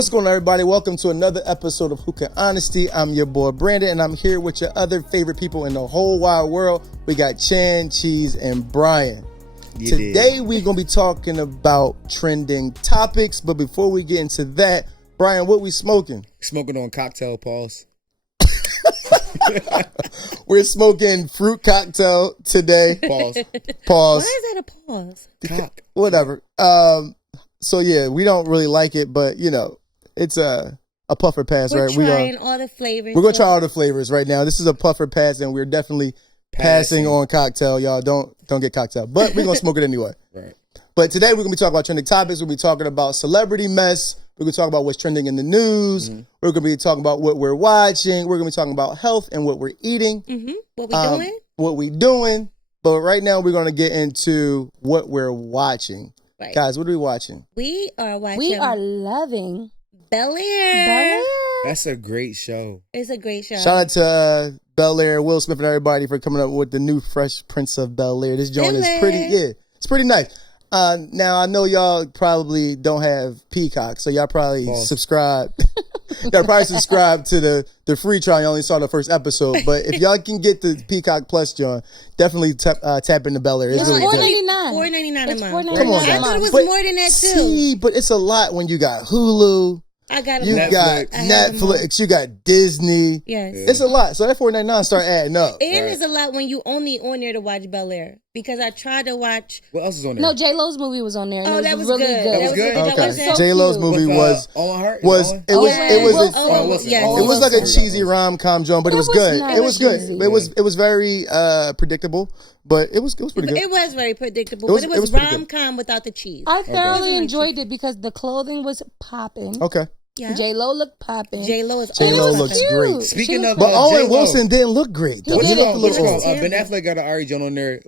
What's going on, everybody? Welcome to another episode of Who Can Honesty. I'm your boy, Brandon, and I'm here with your other favorite people in the whole wide world. We got Chan, Cheese, and Brian. Today, we're going to be talking about trending topics, but before we get into that, Brian, what we smoking? Smoking on cocktail, pause. We're smoking fruit cocktail today. Pause. Pause. Why is that a pause? Cock. Whatever. So yeah, we don't really like it, but you know, it's a puffer pass, We're right? trying all the flavors. We're gonna try all the flavors right now. This is a puffer pass, and we're definitely passing on cocktail. Y'all don't get cocktail, but we're gonna smoke it anyway. Right. But today we're gonna be talking about trending topics. We'll be talking about celebrity mess. We're gonna talk about what's trending in the news. Mm-hmm. We're gonna be talking about what we're watching. We're gonna be talking about health and what we're eating. Mm-hmm. What we doing? What we doing. But right now we're gonna get into what we're watching. Right. Guys, what are we watching? We are watching. We are loving Bel-Air. That's a great show. It's a great show. Shout out to Bel-Air, Will Smith, and everybody for coming up with the new Fresh Prince of Bel-Air. This joint is pretty, it's pretty nice. Now, I know y'all probably don't have Peacock, so y'all probably subscribe. Y'all probably subscribe to the free trial. You only saw the first episode, but if y'all can get the Peacock Plus, John, definitely tap into Bel-Air. It's really good. $4.99 a month. Come on, I guys. thought it was But more than that, too. See, but it's a lot when you got Hulu. I got You Netflix. got Netflix, you got Disney. Yes. It's a lot. So that $4.99 start adding up. And it's a lot when you only on there to watch Bel-Air. Because I tried to watch. What else is on there? No, J-Lo's movie was on there. Oh, that was really good. good. That was good. Did y'all watch that? J-Lo's movie With, was Owen? it was like a cheesy rom-com joint, but it was good. It was good. It was very predictable, but it was pretty good. It was very predictable, but it was rom-com without the cheese. I thoroughly enjoyed it because the clothing was popping. Okay. Yeah. J-Lo looked popping. J-Lo looks cute. great. Speaking of but Owen J-Lo, Wilson didn't look great, though. He looked a little old. Ben Affleck got an Ari Jones on there.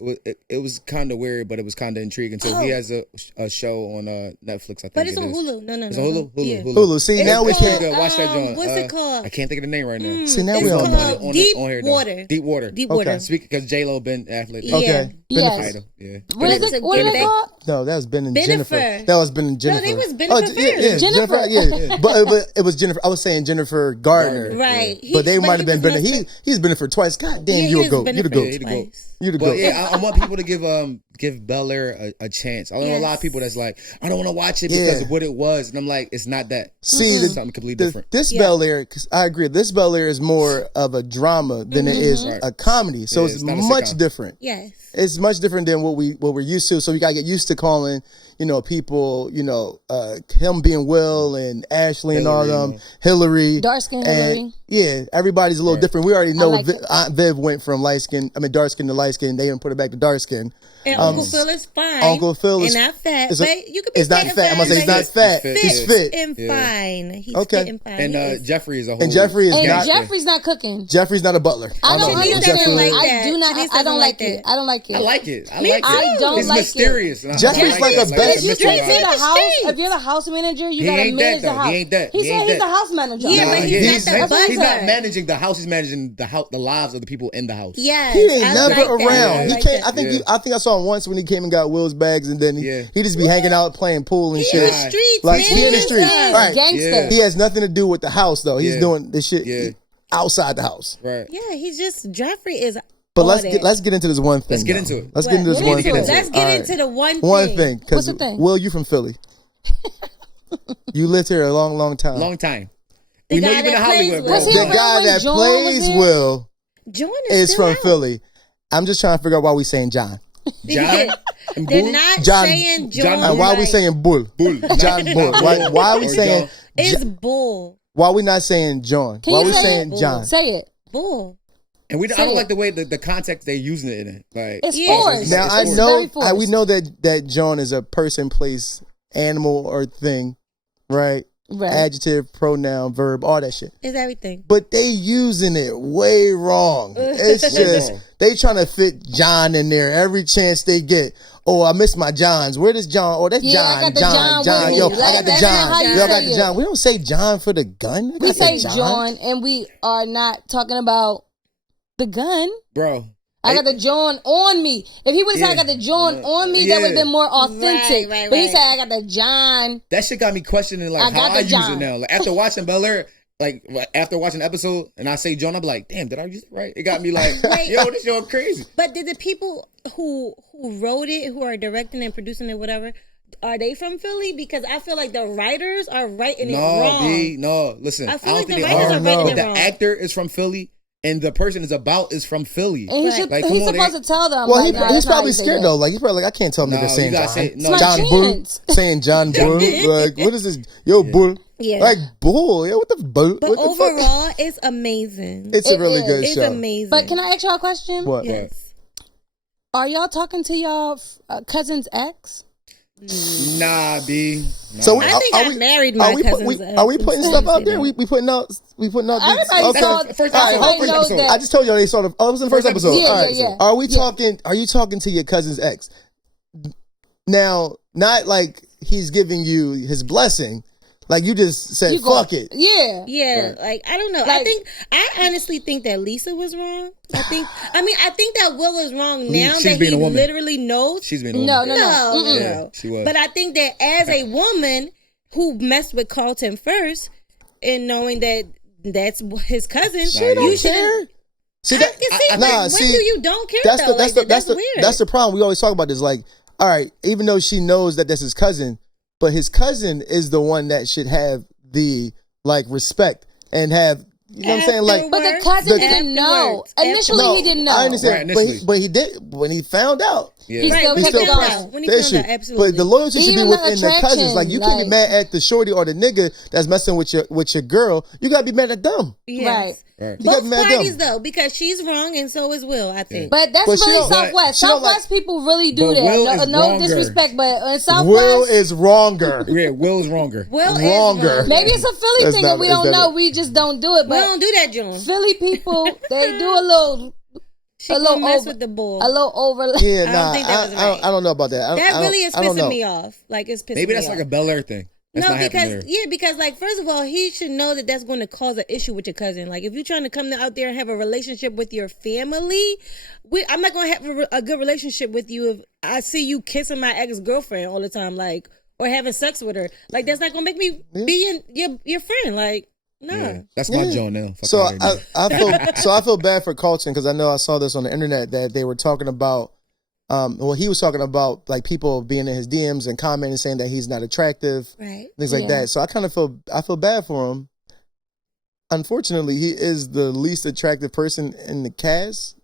It was kind of weird, but it was kind of intriguing too. He has a show on Netflix, I think. But it's on Hulu. No. It's on Hulu? Yeah. Hulu. See, now we can't. Watch that joint. What's it called? I can't think of the name right now. See, now it's we all know. called Deep Water. Deep Water. Deep Water. Okay. Speaking because J-Lo, Ben Affleck. Yeah. Okay. Yes. Yeah. What is it called? No, that was Ben and Jennifer. Jennifer. That was Ben and Jennifer. No, they was Jennifer first. Yeah, Jennifer. Yeah. But it was Jennifer. I was saying Jennifer Gardner. Right. But they might have been better. He's Jennifer twice. God damn, you a goat. You the goat. You the But goat. yeah, I want people to give Bel-Air a chance. I know a lot of people that's like, I don't want to watch it because of what it was, and I'm like, it's not that. See, it's something completely different. This Bel-Air, because I agree, this Bel-Air is more of a drama than it is a comedy. So it's much different. Yes. It's much different than what we're used to. So we gotta get used to calling, people, him being Will and Ashley and all them, Hillary, Dark skin Hillary. Yeah, everybody's a little different. We already know Aunt Viv went from dark skin to light skin. They didn't put it back to dark skin. And Uncle Phil is fine. Uncle Phil is not fat. But you could be it's not fat. I'm gonna say he's not fat. He's fit and fine. He's okay. fit and fine. And Jeffrey is a whole. And Jeffrey is not. Jeffrey's not cooking. Jeffrey's not a butler. I don't like that. I do not. I don't like it. I don't like it. I like it. I don't like it. It's mysterious. Jeffrey's like a best. If you're the house manager, you gotta manage the house. He ain't that. He said he's the house manager. Yeah, but he's not the butler. He's not managing the house. He's managing the lives of the people in the house. Yes, he ain't never around. He can't. I think I saw him once when he came and got Will's bags, and then he just be hanging out playing pool and shit. In the streets, like he in the streets. Right. Gangster. He has nothing to do with the house though. He's doing this shit outside the house. Right. Yeah, he's just Jeffrey is. But let's get into this one thing. Let's get into it. Let's get into this one thing. Let's get into the one thing. One thing. What's the thing? Will, you from Philly? You lived here a long time. Long time. We know you've been to Hollywood, bro. The guy that plays Will is from Philly. I'm just trying to figure out why we saying John. John? They're not saying John. And why are we saying Bull? John Bull. Why are we saying... It's Bull. Why are we not saying John? Why are we saying John? Say it. Bull. And I don't like the way the context they're using it in. Like, it's forced. Now we know that John is a person, place, animal, or thing, right? Adjective, pronoun, verb, all that shit. It's everything. But they using it way wrong. It's just they trying to fit John in there every chance they get. Oh, I miss my Johns. Where does John? Oh, that's John. John. Yo, I got the John. Yo, I got the John. We don't say John for the gun. We say John, and we are not talking about the gun. Bro. I got the John on me. If he would have said I got the John on me, that would have been more authentic. Right. But he said I got the John. That shit got me questioning like how I use it now. Like after watching Bel Air, like after watching the episode, and I say John, I'm like, damn, did I use it right? It got me like, yo, this show crazy. But did the people who wrote it, who are directing and producing it, whatever, are they from Philly? Because I feel like the writers are writing it wrong. No, listen. I feel like the think writers are writing it the wrong. actor is from Philly. And the person is from Philly. And he's supposed to tell them. Well, like, he's probably scared though. Like he's probably like, I can't tell him niggas saying John. John Bull, saying John Bull. Like, what is this? Yo, Bull. Yeah. Like Bull. Yo, what the bull? But overall, it's amazing. It's a really good show. It's amazing. But can I ask y'all a question? What? Yes. Are y'all talking to y'all cousin's ex? Nah, B. Nah. So I think I married my cousin's ex. Are we putting stuff out there? We putting out. Everybody saw. Everybody knows that. I just told y'all they saw the. Oh, it was in the first episode. Yeah, All right. yeah. Are we talking? Are you talking to your cousin's ex? Now, not like he's giving you his blessing. Like you just said, fuck it. Yeah. Yeah, like I don't know. Like, I honestly think that Lisa was wrong. I think that Will is wrong now She's that being he a woman. literally knows. She's being a woman. No. Yeah, she was. But I think that as a woman who messed with Carlton first and knowing that that's his cousin, you should. See when do you don't care though? Weird. That's the problem. We always talk about this. Like, all right, even though she knows that that's his cousin, but his cousin is the one that should have the like respect and have. You know what I'm saying? Like, but the cousin didn't know. Initially, he didn't know. I understand, but he did when he found out. Yeah. He still kept it going. When he found out, absolutely. But the loyalty should be Even within the attraction, cousins. Like you can't be mad at the shorty or the nigga that's messing with your girl. You gotta be mad at them. Yes. Right. You gotta Both be mad at parties them. though, because she's wrong and so is Will. I think. But that's really Southwest. Southwest people really do that. No disrespect, but in Southwest, Will is wronger. Yeah, Will is wronger. Will is Wronger. Maybe it's a Philly thing and we don't know. We just don't do it. we But don't do that, John. Philly people, they do a little. She gonna mess with the bull. A little over. Yeah, I don't think that was right. I don't know about that. That really is pissing me off. Like it's pissing Maybe me that's off. like a Bel Air thing. That's No, not happening there. because like first of all, he should know that that's going to cause an issue with your cousin. Like if you're trying to come out there and have a relationship with your family, I'm not going to have a good relationship with you if I see you kissing my ex-girlfriend all the time, like or having sex with her. Like that's not going to make me be your friend. Like no, that's my John now. Fuck So out I feel bad for Carlton because I know I saw this on the internet that they were talking about. He was talking about like people being in his DMs and commenting saying that he's not attractive, right? Things like that. So I kind of feel bad for him. Unfortunately, he is the least attractive person in the cast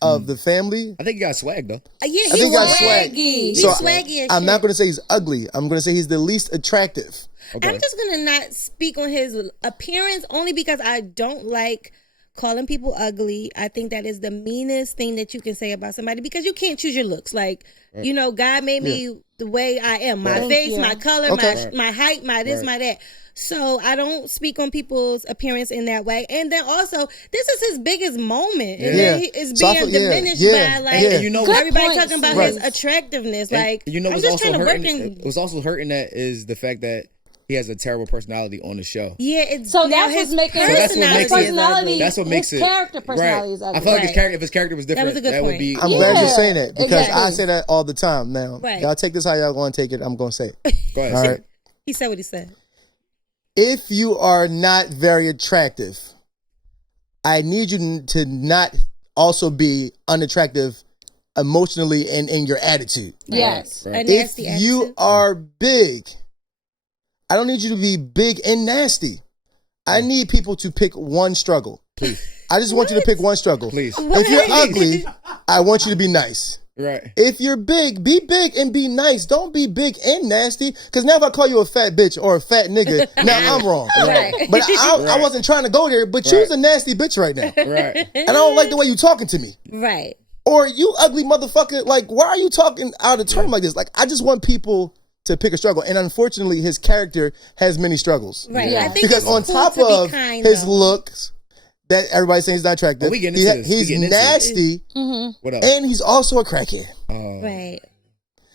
of the family. I think he got swag though. Yeah, I think he got swag. He's So swaggy as I'm shit. not going to say he's ugly. I'm going to say he's the least attractive. Okay. I'm just gonna not speak on his appearance only because I don't like calling people ugly. I think that is the meanest thing that you can say about somebody because you can't choose your looks. Like, you know, God made me the way I am. My face, my color, my height, my this, my that. So I don't speak on people's appearance in that way. And then also, this is his biggest moment. And then it's being diminished by like you know, everybody talking about his attractiveness. And like, you know, I'm what's just also trying to work hurting. in. What's also hurting that is the fact that he has a terrible personality on the show. Yeah, it's so that's what's making his personality. That's what makes his it character personality is ugly. I feel like if his character was different, That was a good would point. be. I'm glad you're saying that because exactly. I say that all the time. Now, y'all take this how y'all going to take it. I'm going to say it. Go ahead. All right. He said what he said. If you are not very attractive, I need you to not also be unattractive emotionally and in your attitude. Yes. Right. If you are big, I don't need you to be big and nasty. I need people to pick one struggle. Please. I just want you to pick one struggle. Please. If you're ugly, I want you to be nice. Right. If you're big, be big and be nice. Don't be big and nasty. Because now if I call you a fat bitch or a fat nigga, now I'm wrong. Right. But I wasn't trying to go there, but you's a nasty bitch right now. Right. And I don't like the way you talking to me. Right. Or you ugly motherfucker. Like, why are you talking out of term like this? Like, I just want people to pick a struggle. And unfortunately, his character has many struggles. Right. Yeah. I think Because on top of his looks, that everybody's saying he's not attractive, we getting into this. he's nasty, What up? and he's also a crackhead. Right.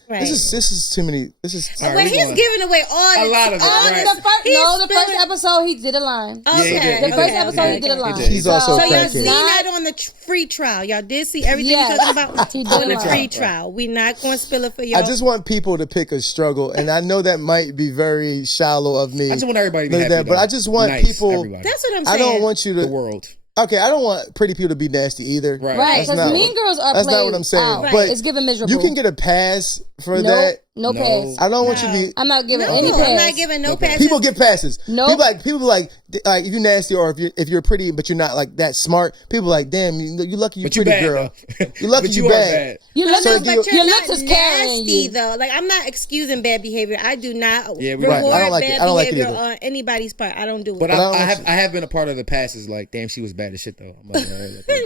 Right. This is too many. This is. But he's giving away all a lot of it. Right. The first episode he did a line. Okay. The first episode he did a line. He's also so a y'all crackhead. seen that on the free trial. Y'all did see everything you're talking about on the free trial. We're not going to spill it for y'all. I just want people to pick a struggle, and I know that might be very shallow of me. I just want everybody to be happy, but I just want people. Everybody. That's what I'm saying. I don't want you to. The world. Okay, I don't want pretty people to be nasty either. Right, because Mean Girls are That's played not what I'm saying. out. But it's giving miserable. You can get a pass for that. No pass. I don't want you to be. I'm not giving any pass. I'm not giving no passes. People give passes. No. People like if you're nasty or if you're pretty but you're not like that smart. People like, damn, you lucky you're pretty, girl. You lucky you bad. Your looks is carrying nasty though. Like I'm not excusing bad behavior. I do not reward bad behavior on anybody's part. I don't do it. But I have been a part of the passes. Like, damn, she was bad as shit though. I'm like,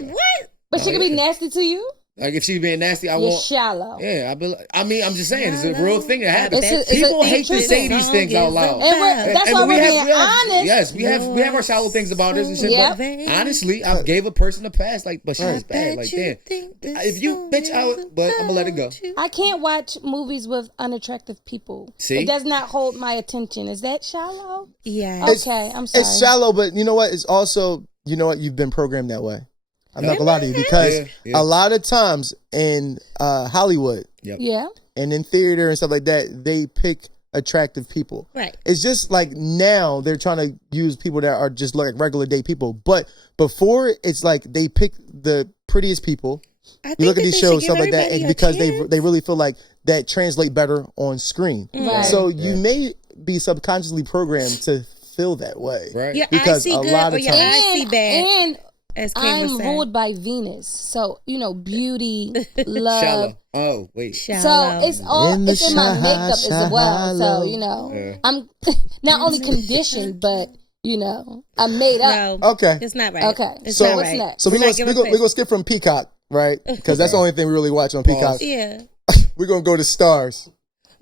what? But she could be nasty to you. Like if she's being nasty, I You're won't. shallow. Yeah, I'm just saying, it's a real thing that happens. People hate to say these things out loud. That's why we're being honest. Yes, we have our shallow things about us and shit. Yep. But honestly, I gave a person a pass, like, but she was bad. Like, damn, if you bitch out, but I'm gonna let it go. I can't watch movies with unattractive people. See, it does not hold my attention. Is that shallow? Yeah. Okay, I'm sorry. It's shallow, but you know what? It's also, you know what? You've been programmed that way. I'm not gonna lie to you because a lot of times in Hollywood, and in theater and stuff like that, they pick attractive people. Right. It's just like now they're trying to use people that are just like regular day people, but before it's like they pick the prettiest people. You look at these shows, stuff like that, and because they really feel like that translate better on screen. Right. So you may be subconsciously programmed to feel that way, right? Your because eyes see good or your eyes see bad. And I'm ruled by Venus, so beauty, love. Shallow. Oh wait. Shallow. So it's in my makeup as well. So I'm not only conditioned, but I'm made up. No, okay, it's not right. Okay, so what's next? So we're gonna skip from Peacock, right? Because that's the only thing we really watch on Peacock. Yeah. We're gonna go to Stars.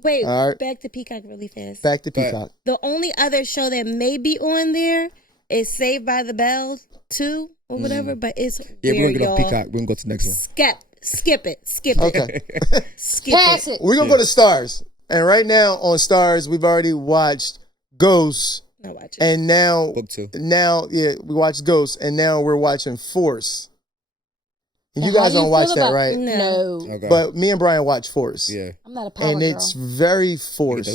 Wait, back to Peacock really fast. Back to Peacock. The only other show that may be on there is Saved by the Bell 2 or whatever, but it's we're weird, gonna get off Peacock. We're gonna go to the next one. Skip it. Okay. Pass it. We're gonna go to Stars, and right now on Stars, we've already watched Ghost. Not watching. And now, Book 2. Now, we watched Ghost, and now we're watching Force. And you guys don't watch that, right? No. Okay. But me and Brian watch Force. Yeah. I'm not a power girl. It's very forced.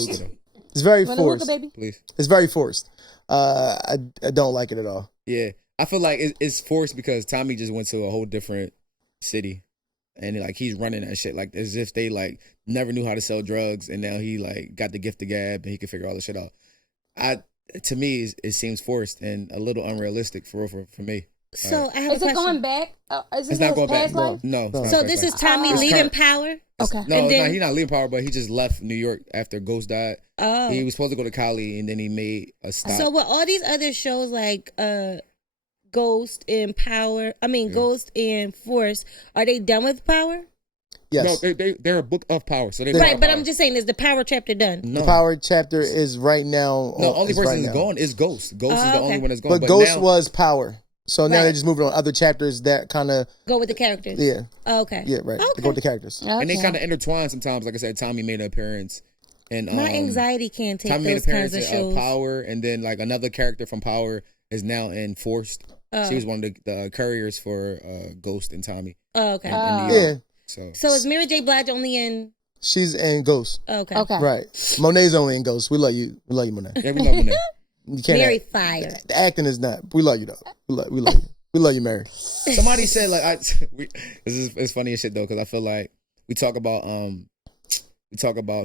It's very forced. Baby? Please. It's very forced. I don't like it at all. Yeah. I feel like it's forced because Tommy just went to a whole different city. And like he's running that shit like as if they like never knew how to sell drugs, and now he like got the gift of gab and he can figure all this shit out. To me, it seems forced and a little unrealistic for me. So I have is a it question. going back? Is it's it not going past back. life? No. So this is Tommy leaving power? Okay. No, he's not leaving power, but he just left New York after Ghost died. Oh. He was supposed to go to Cali, and then he made a stop. So with all these other shows like Ghost and Power, Ghost and Force, are they done with Power? Yes. No, they're a book of power. So right, but I'm just saying, is the Power chapter done? No. The Power chapter is right now. No, the only person that's gone is Ghost. Ghost is the only one that's gone. But Ghost was Power. So now they're just moving on other chapters that kind of go with the characters. Yeah. Oh, okay. Yeah, right. Okay. They go with the characters. Okay. And they kind of intertwine sometimes. Like I said, Tommy made an appearance. And my anxiety can't take Tommy those made an kinds of appearance shows. Power, and then like another character from Power is now in Forced. She was one of the couriers for Ghost and Tommy. Oh, okay. In New York. So is Mary J. Blige only in? She's in Ghost. Okay. Right. Monet's only in Ghost. We love you. We love you, Monet. Yeah, we love Monet. You can't Mary fire. The acting is not. We love you though. We love you. We love you, Mary. Somebody said like it's funny as shit though, because I feel like we talk about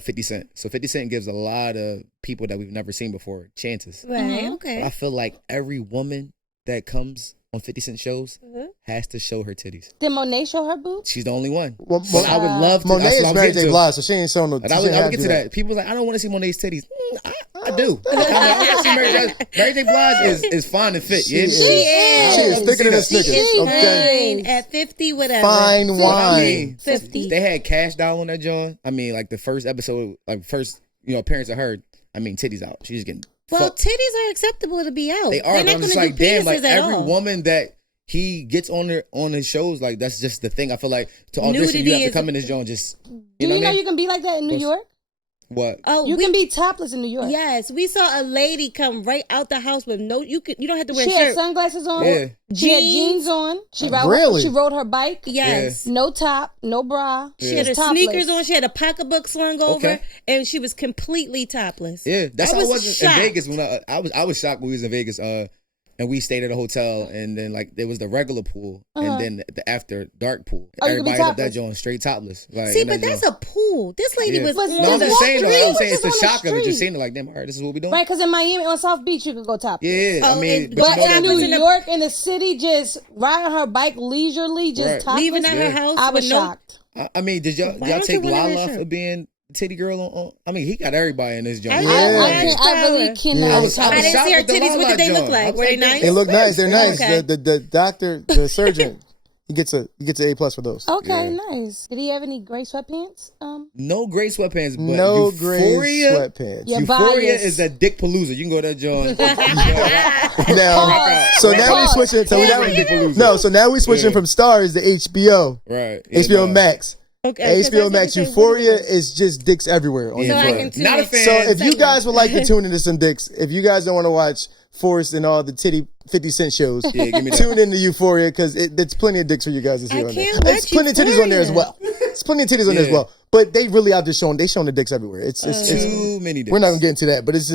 50 Cent. So 50 Cent gives a lot of people that we've never seen before chances. Right. Okay. But I feel like every woman that comes on 50 Cent shows has to show her titties. Did Monet show her boobs? She's the only one. Well, I would love to. Monet is Mary J. Blige, so she ain't showing no titties. I would get to that. People like, I don't want to see Monet's titties. I do. I want to see Mary J. Blige is fine and fit. She is thicker than a Snickers. Okay. At 50, whatever. Fine wine. 50. They had Cash Doll on that joint. Like the first episode, first appearance of her. Titties out. She's getting. Well, titties are acceptable to be out. They are. But I'm just like, damn, like every woman that he gets on his shows like that's just the thing. I feel like to audition you have to come in this joint just. Do you know you can be like that in New York? What? Oh, you can be topless in New York. Yes, we saw a lady come right out the house with you don't have to wear a shirt. She had sunglasses on. Yeah. She had jeans on. She rode her bike. Yes. No top, no bra. She had her sneakers on. She had a pocketbook slung over, and she was completely topless. Yeah, that's how I was shocked. in Vegas when I was shocked when we was in Vegas. And we stayed at a hotel, and then like there was the regular pool, and then the after dark pool. Everybody at that joint straight topless. Like, see, but that's a pool. This lady was. No, I'm just saying. It's the shock of it. Just seeing it like, damn, all right, this is what we doing. Right, because in Miami on South Beach you could go topless. Yeah, I mean, but in New York in the city, just riding her bike leisurely, just topless, leaving at her house. I was shocked. I mean, did y'all take Lala for being titty girl on? I mean, he got everybody in this joint. I really cannot. I didn't see her titties. What did they look like? Were they nice? They look nice. They're nice. The doctor, the surgeon, he gets an A+ for those. Okay, nice. Did he have any gray sweatpants? No gray sweatpants, but no Euphoria, gray sweatpants. Euphoria is a dick palooza. You can go to that joint. Now we switching. So now we switching from Stars to HBO. Right. HBO Max. Okay, HBO Max Euphoria is just dicks everywhere on Euphoria. Not a fan. So if you guys would like to tune into some dicks, if you guys don't want to watch Forrest and all the titty 50 Cent shows, tune into Euphoria because there's plenty of dicks for you guys to see on there. There's plenty of titties on there as well. There's plenty of titties on there as well. But they really out there showing the dicks everywhere. It's too many dicks. We're not gonna get into that, but it's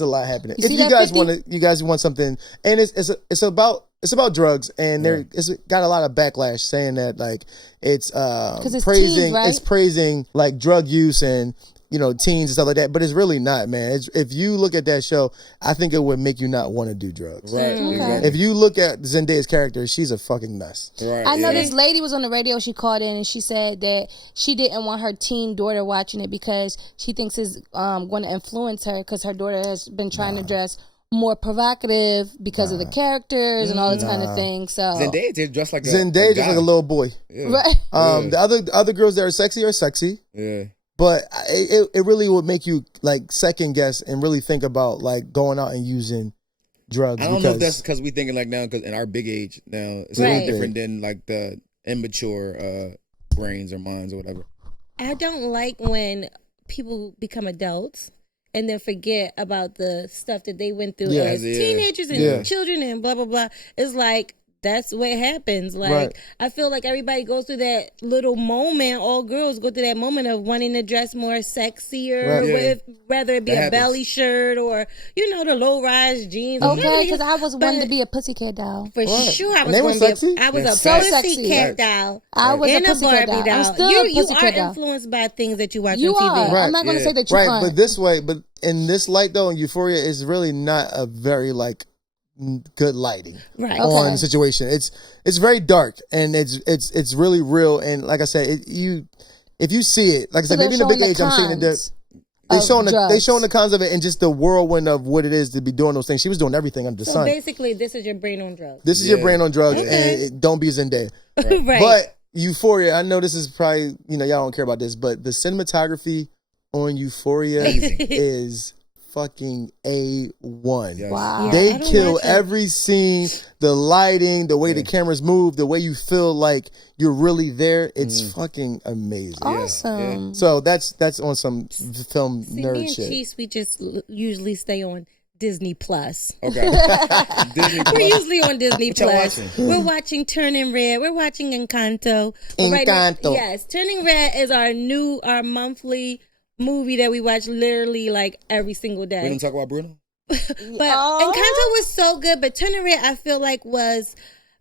a lot happening. If you guys want something, and it's about drugs, and it's got a lot of backlash saying that like it's praising teens, right? It's praising like drug use and teens and stuff like that, but it's really not, man. If you look at that show, I think it would make you not want to do drugs. Right. Okay. If you look at Zendaya's character, she's a fucking mess. Right. I know this lady was on the radio. She called in and she said that she didn't want her teen daughter watching it because she thinks it's going to influence her because her daughter has been trying to dress more provocative because of the characters and all this kind of thing. So Zendaya dressed like Zendaya just like a little boy. Yeah. Right. The other girls that are sexy are sexy. Yeah. But it really would make you like second guess and really think about like going out and using drugs. I don't know if that's because we thinking like now because in our big age now it's a little different than like the immature brains or minds or whatever. I don't like when people become adults and then forget about the stuff that they went through as teenagers and children and blah blah blah. It's like that's what happens. Like I feel like everybody goes through that little moment. All girls go through that moment of wanting to dress more sexier, whether it be a belly shirt or the low rise jeans. Okay, because I was wanting to be a pussycat doll. For sure, I was going to be. I was a pussycat doll. I was and a pussycat Barbie doll. I'm still a pussycat you are doll. influenced by things that you watch You on TV. are. I'm not going to say that you aren't. But this way, but in this light though, in Euphoria is really not a very like good lighting on the situation. It's very dark and it's really real, and like I said, if you see it, like I said, maybe in a big age, I'm seeing it. They showing the cons of it and just the whirlwind of what it is to be doing those things. She was doing everything under the sun. So basically, this is your brain on drugs. This is your brain on drugs, and don't be Zendaya. Right. But Euphoria, I know this is probably y'all don't care about this, but the cinematography on Euphoria is fucking A1. Yes. Wow. Yeah, They kill every scene, the lighting, the way the cameras move, the way you feel like you're really there. It's fucking amazing. Awesome. Yeah. So that's on some film nerd me and shit. Cheese, we just usually stay on Disney Plus. Okay. Disney Plus. We're usually on Disney What y'all Plus. watching? We're watching Turning Red. We're watching Encanto. Encanto. Yes, Turning Red is our monthly movie that we watch literally like every single day. We don't talk about Bruno? But Encanto was so good, but Turning Red I feel like was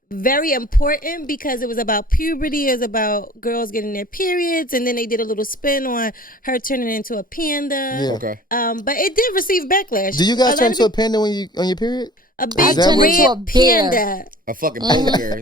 very important because it was about puberty, it was about girls getting their periods, and then they did a little spin on her turning into a panda. Yeah. Okay. But it did receive backlash. Do you guys turn into a panda when you on your period? A big turned red into a bear. panda. A fucking panda bear.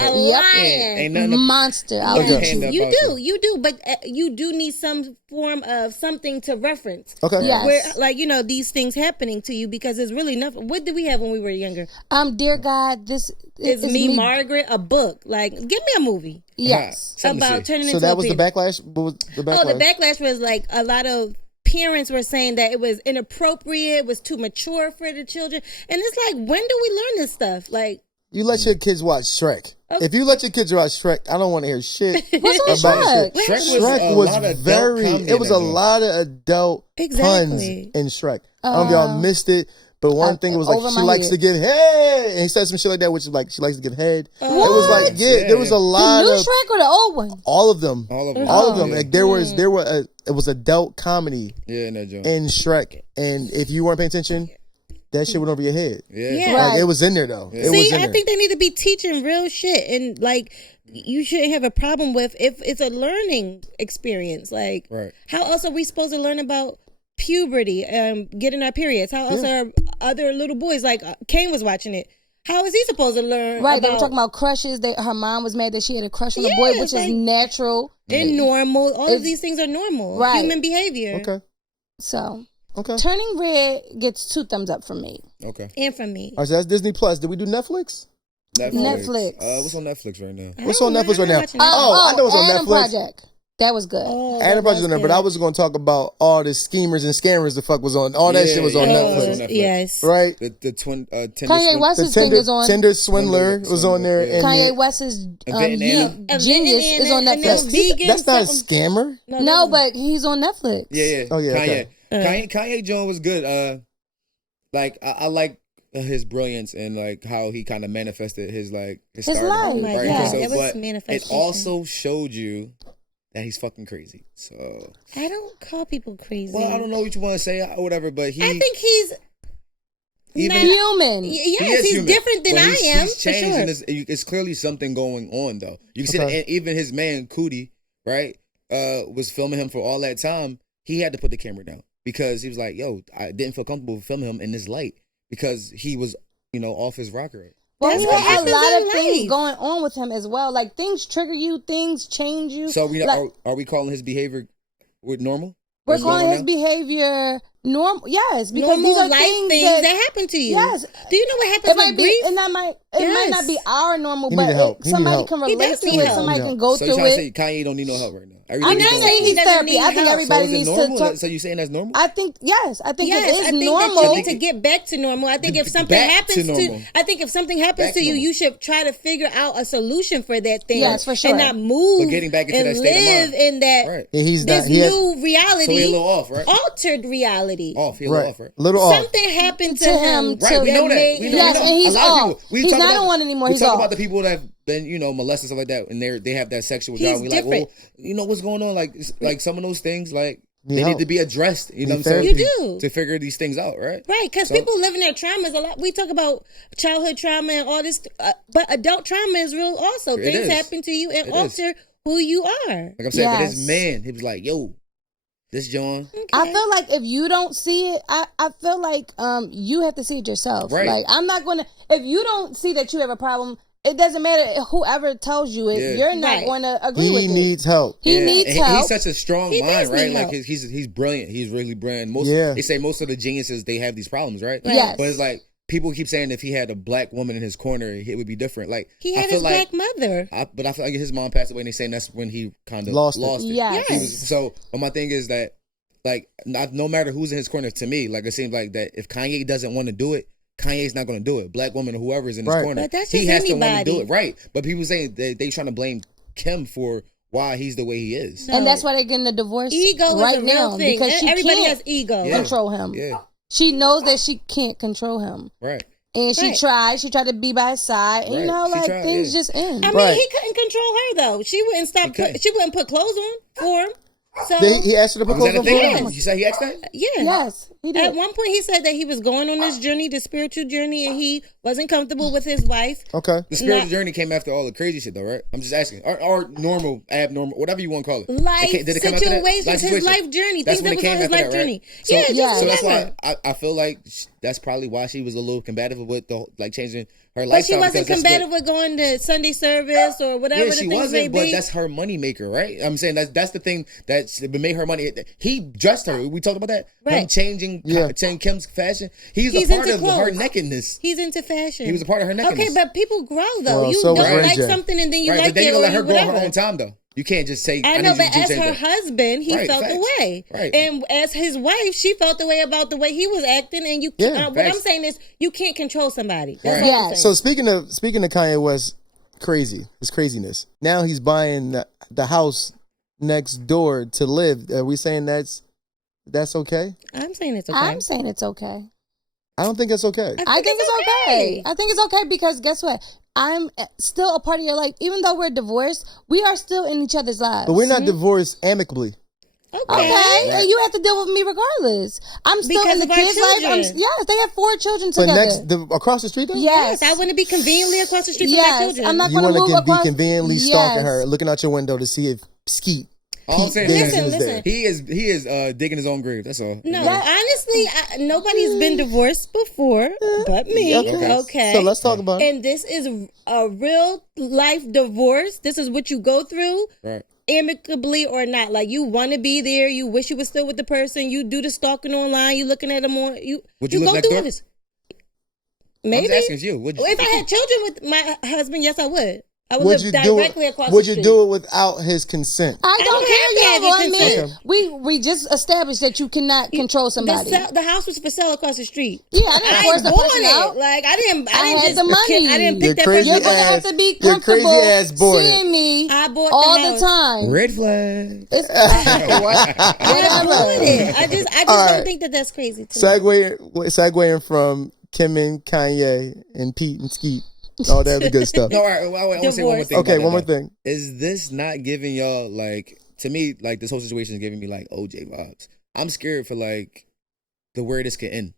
A lion. Ain't nothing. Monster. I'll Okay. eat you. You do, but you do need some form of something to reference. Okay. Yes. Where, these things happening to you because it's really nothing. What did we have when we were younger? Dear God, this Is me, Margaret, a book. Like, give me a movie Yes. Something to about see. turning So into that a was the panda. backlash? What was the backlash? Oh, the backlash was like a lot of parents were saying that it was inappropriate, it was too mature for the children. And it's like, when do we learn this stuff? Like, You let your kids watch Shrek. If you let your kids watch Shrek, I don't want to hear shit What's about on Shrek? Shrek was very. It was a lot of adult puns in Shrek. I don't know if y'all missed it, but one thing was like she likes to give head, and he said some shit like that, which is like she likes to give head. It was like there was a lot The new of Shrek or the old one? all of them. All of them. Like it was adult comedy in that joint. in Shrek, and if you weren't paying attention, that shit went over your head. Yeah. Like, it was in there though. It was in I there. think they need to be teaching real shit, and like you shouldn't have a problem with if it's a learning experience. Like, how else are we supposed to learn about puberty, getting our periods? How else are other little boys, like Kane was watching it? How is he supposed to learn? Right, they were talking about crushes. Her mom was mad that she had a crush on a boy, which is natural and normal. All of these things are normal, human behavior. Okay. So, Turning Red gets 2 thumbs up from me. Okay. And from me. All right, so that's Disney Plus. Did we do Netflix? Netflix. What's on Netflix right now? What's on Netflix right now? I know what's on Adam Netflix. Project. That was good. Adam Project on there, but I was going to talk about all the schemers and scammers the fuck was on. All that shit was on Netflix. Yes. Right? The twin Kanye West's thing is on. Tinder Swindler was on there. Yeah. And Kanye West's Genius is on Netflix. That's not a scammer. No, but he's on Netflix. Yeah. Oh, yeah. Kanye Jones was good. Like I like his brilliance and like how he kind of manifested his life. Oh my God, it was but manifestation. it also showed you that he's fucking crazy. So I don't call people crazy. Well, I don't know what you want to say or whatever, but I think he's human. Yes, he's human. different than I am. He's changed, for sure. and it's clearly something going on though. You can see that, and even his man Cootie, right, was filming him for all that time. He had to put the camera down because he was like, "Yo, I didn't feel comfortable filming him in this light because he was, off his rocker." Well, he had a lot of things going on with him as well. Like, things trigger you, things change you. So are we calling his behavior normal? We're calling his behavior normal. Yes, because these are things that happen to you. Yes. Do you know what happens with grief? And that might not be our normal, but somebody can relate to it. Somebody can go through it. So you're trying to say Kanye don't need no help right now? I'm not saying he's therapy. I think everybody needs to talk. So you saying that's normal? I think yes. I think it is normal. normal. That you need to get back to normal. I think if something happens to you, you should try to figure out a solution for that thing. Yes, for sure. And not move. But getting back into and that state live of mind. in that right. new reality. So he's a little off, right? Altered reality. Off. He's a little off, right? Little off. Something happened to him. Right. We know that. Yes, and he's off. He's not on one anymore. He's off. We talk off. about the people that have been, molested and stuff like that, and they have that sexual drive. And we like, well, what's going on? Like some of those things, like they need to be addressed. You know what I'm saying? You do to figure these things out, right? Right, because people live in their traumas a lot. We talk about childhood trauma and all this, but adult trauma is real. Also, things happen to you and alter who you are. Like I'm saying, but this man, he was like, "Yo, this John." Okay. I feel like if you don't see it, I feel like you have to see it yourself. Right. Like I'm not gonna. If you don't see that you have a problem, it doesn't matter whoever tells you it. You're not going to agree with it. He needs help. He needs help. He's such a strong mind, right? Like he's brilliant. He's really brilliant. They say most of the geniuses they have these problems, right? Yes. But it's like people keep saying if he had a black woman in his corner, it would be different. Like he had his black mother, but I feel like his mom passed away, and they saying that's when he kind of lost it. Yes. But my thing is that like no matter who's in his corner, to me, like it seems like that if Kanye doesn't want to do it, Kanye's not going to do it. Black woman or whoever's in his corner, but that's he has to want to do it, right? But people saying they trying to blame Kim for why he's the way he is, and that's why they're getting a divorce ego right is a real now thing. because everybody has ego. Control him. Yeah, she knows that she can't control him. Right. And she tried. She tried to be by his side. And things just end. I mean, he couldn't control her though. She wouldn't stop. She wouldn't put clothes on for him. So he asked her to put clothes on for him. You said he asked that? Yeah. Yes, he did. At one point, he said that he was going on this journey, the spiritual journey, and he wasn't comfortable with his wife. Okay. The spiritual journey came after all the crazy shit, though, right? I'm just asking. Or normal, abnormal, whatever you want to call it. Life situations, his life journey. That's things when that was on his life journey. Right? So that's why I feel like that's probably why she was a little combative with changing her lifestyle. But she wasn't combative with going to Sunday service or whatever the things may be. But that's her money maker, right? I'm saying that's the thing that made her money. He dressed her. We talked about that. Right. Him changing Kim's fashion. He's a part of her nakedness. He's into fashion. He was a part of her nakedness. Okay, but people grow though. Well, you so don't Ray like J. something and then you like but then it you or let her grow whatever. her own time though. You can't just say. I know, need you but to as say her that. husband, he felt facts. the way, Right. and as his wife, she felt the way about the way he was acting. And you, what I'm saying is, you can't control somebody. That's all I'm saying. So speaking of Kanye West, his craziness. Now he's buying the house next door to live. Are we saying that's okay? I'm saying it's okay. I'm saying it's okay. I don't think that's okay. I think it's okay. I think it's okay because guess what? I'm still a part of your life. Even though we're divorced, we are still in each other's lives. But we're not divorced amicably. Okay, and you have to deal with me regardless. I'm still Because in the of our kids' life. children. Yes, they have 4 children But together. across the street though? Yes. I want to be conveniently across the street from my children. I'm not You going to want move to be across. conveniently stalking her, looking out your window to see if Skeet. All I'm saying Davidson is is there. he is digging his own grave. That's all. No, honestly, nobody's been divorced before but me. Okay. So let's talk about it. And this is a real life divorce. This is what you go through. Right. Amicably or not, like you want to be there, you wish you were still with the person, you do the stalking online, you looking at them on, Would you you go live next through door? this. I'm Maybe just asking you. if I had children with my husband, yes, I would. I would Would live you do directly it? across Would the you street. do it without his consent? I don't have to have care. your I mean, consent. we just established that you cannot control somebody. The house was for sale across the street. Yeah, I didn't force the bought person it. out. Like I didn't had just the money. I didn't You're pick that crazy person You're up. gonna have to be You're comfortable crazy ass boy. seeing me I bought all the the time. Red flag. It's, I'm whatever. doing it. I just All don't right. think that that's crazy too. Segueing from Kim and Kanye and Pete and Skeet, all that other good stuff. No, all right. I want to say one more thing. Okay, about one more that, though. thing. Is this not giving y'all like, to me, like this whole situation is giving me like OJ vibes? I'm scared for like where this could end,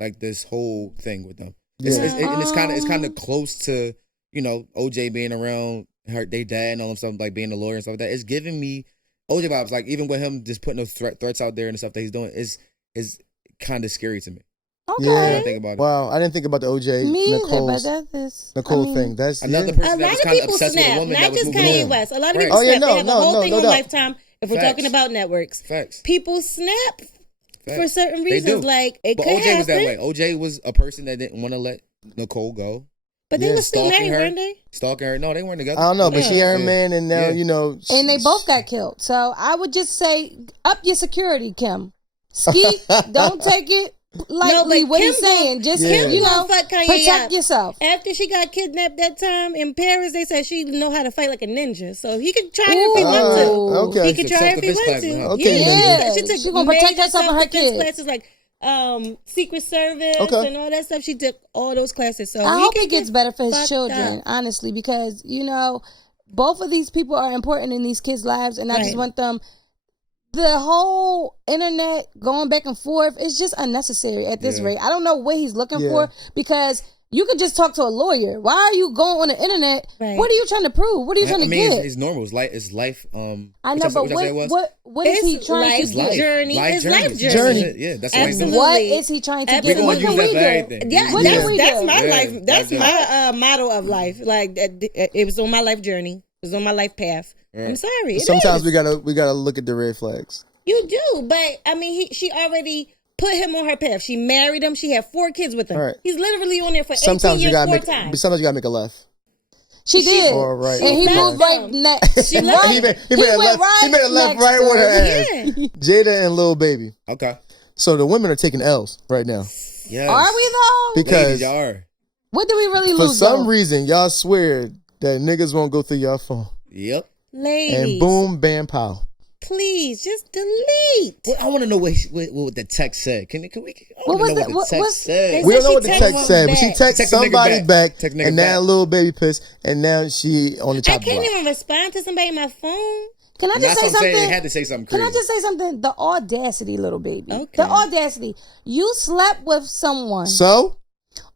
like this whole thing with them. It's kind of close to, you know, OJ being around they dad and all them stuff, like being a lawyer and stuff like that. It's giving me OJ vibes. Like even with him just putting those threats out there and the stuff that he's doing is kind of scary to me. Okay. I think about it. Wow, I didn't think about the OJ Me either, Nicole thing. That's Another person A that lot was of kind of people obsessed with a snap, woman not that was just moving Kanye on. West. A lot of Right. people Oh, yeah, snap. no, They have no, a whole no, thing no on doubt. Lifetime. If we're Facts. talking about networks, Facts. people snap for Facts. certain They reasons. do. Like it But could OJ happen, was that way. OJ was a person that didn't want to let Nicole go. but they Yeah, were still stalking married, her. weren't they? Stalking her. No, they weren't together. I don't know, but she and her Yeah. man, and now Yeah. you know, And they both got killed. So I would just say, up your security, Kim. Skeet, don't take it lightly. but What Kim he's saying, just Kim you know, gonna fuck Kanye protect up. yourself. After she got kidnapped that time in Paris, they said she know how to fight like a ninja. So he could try her if he want to. okay. He could try her if he Self-defense want to. classes, huh? Okay, yeah. ninja. She took She gonna protect major herself and her self-defense kids. classes like Secret Service Okay. and all that stuff. She took all those classes. So I he hope could it gets get better for his fucked children, up. honestly, because you know, both of these people are important in these kids' lives, and I just Right. want them. The whole internet going back and forth is just unnecessary at this Yeah. rate. I don't know what he's looking Yeah. for because you could just talk to a lawyer. Why are you going on the internet? Right. What are you trying to prove? What are you trying I to mean, get? it's normal. It's life. I know, but what is he It's trying life to get? journey. It's life That's journey. it. Yeah, that's what I Absolutely. mean. What is he trying to get? Absolutely. What We're can gonna we use that for do? everything. Yeah, What that's, can we that's do? my Yeah, life. That's yeah. my motto of life. Like it was on my life journey. It was on my life path. Yeah. I'm sorry. It sometimes is. we gotta look at the red flags. You do, but I mean, she already put him on her path. She married him. She had 4 kids with him. Right. He's literally on there for 18 Sometimes you years, gotta 4 make. times. Sometimes you gotta make a left. She did, Or right. and he She moved left right him. next. She left right. He made a went left. He made a left next right to with her ass. Yeah. Jada and Lil Baby. Okay. So the women are taking L's right now Yes. Are we though? because Ladies, y'all are. What do we really for lose? some though? reason y'all swear that niggas won't go through your phone, Yep. Ladies, and boom, bam, pow. please just delete. Well, I want to know what the text said. Can we? I What was want to know the- what the what's- text said. We don't know she what the text text him said, but she back. texted Text a nigga somebody back, Text a nigga and now back. Lil Baby pissed, and now she on the I top can't block. even respond to somebody on my phone. Can I And just that's say what I'm saying. something? They had to say something Can crazy. I just say something? The audacity, little baby. Okay. The audacity. You slept with someone So,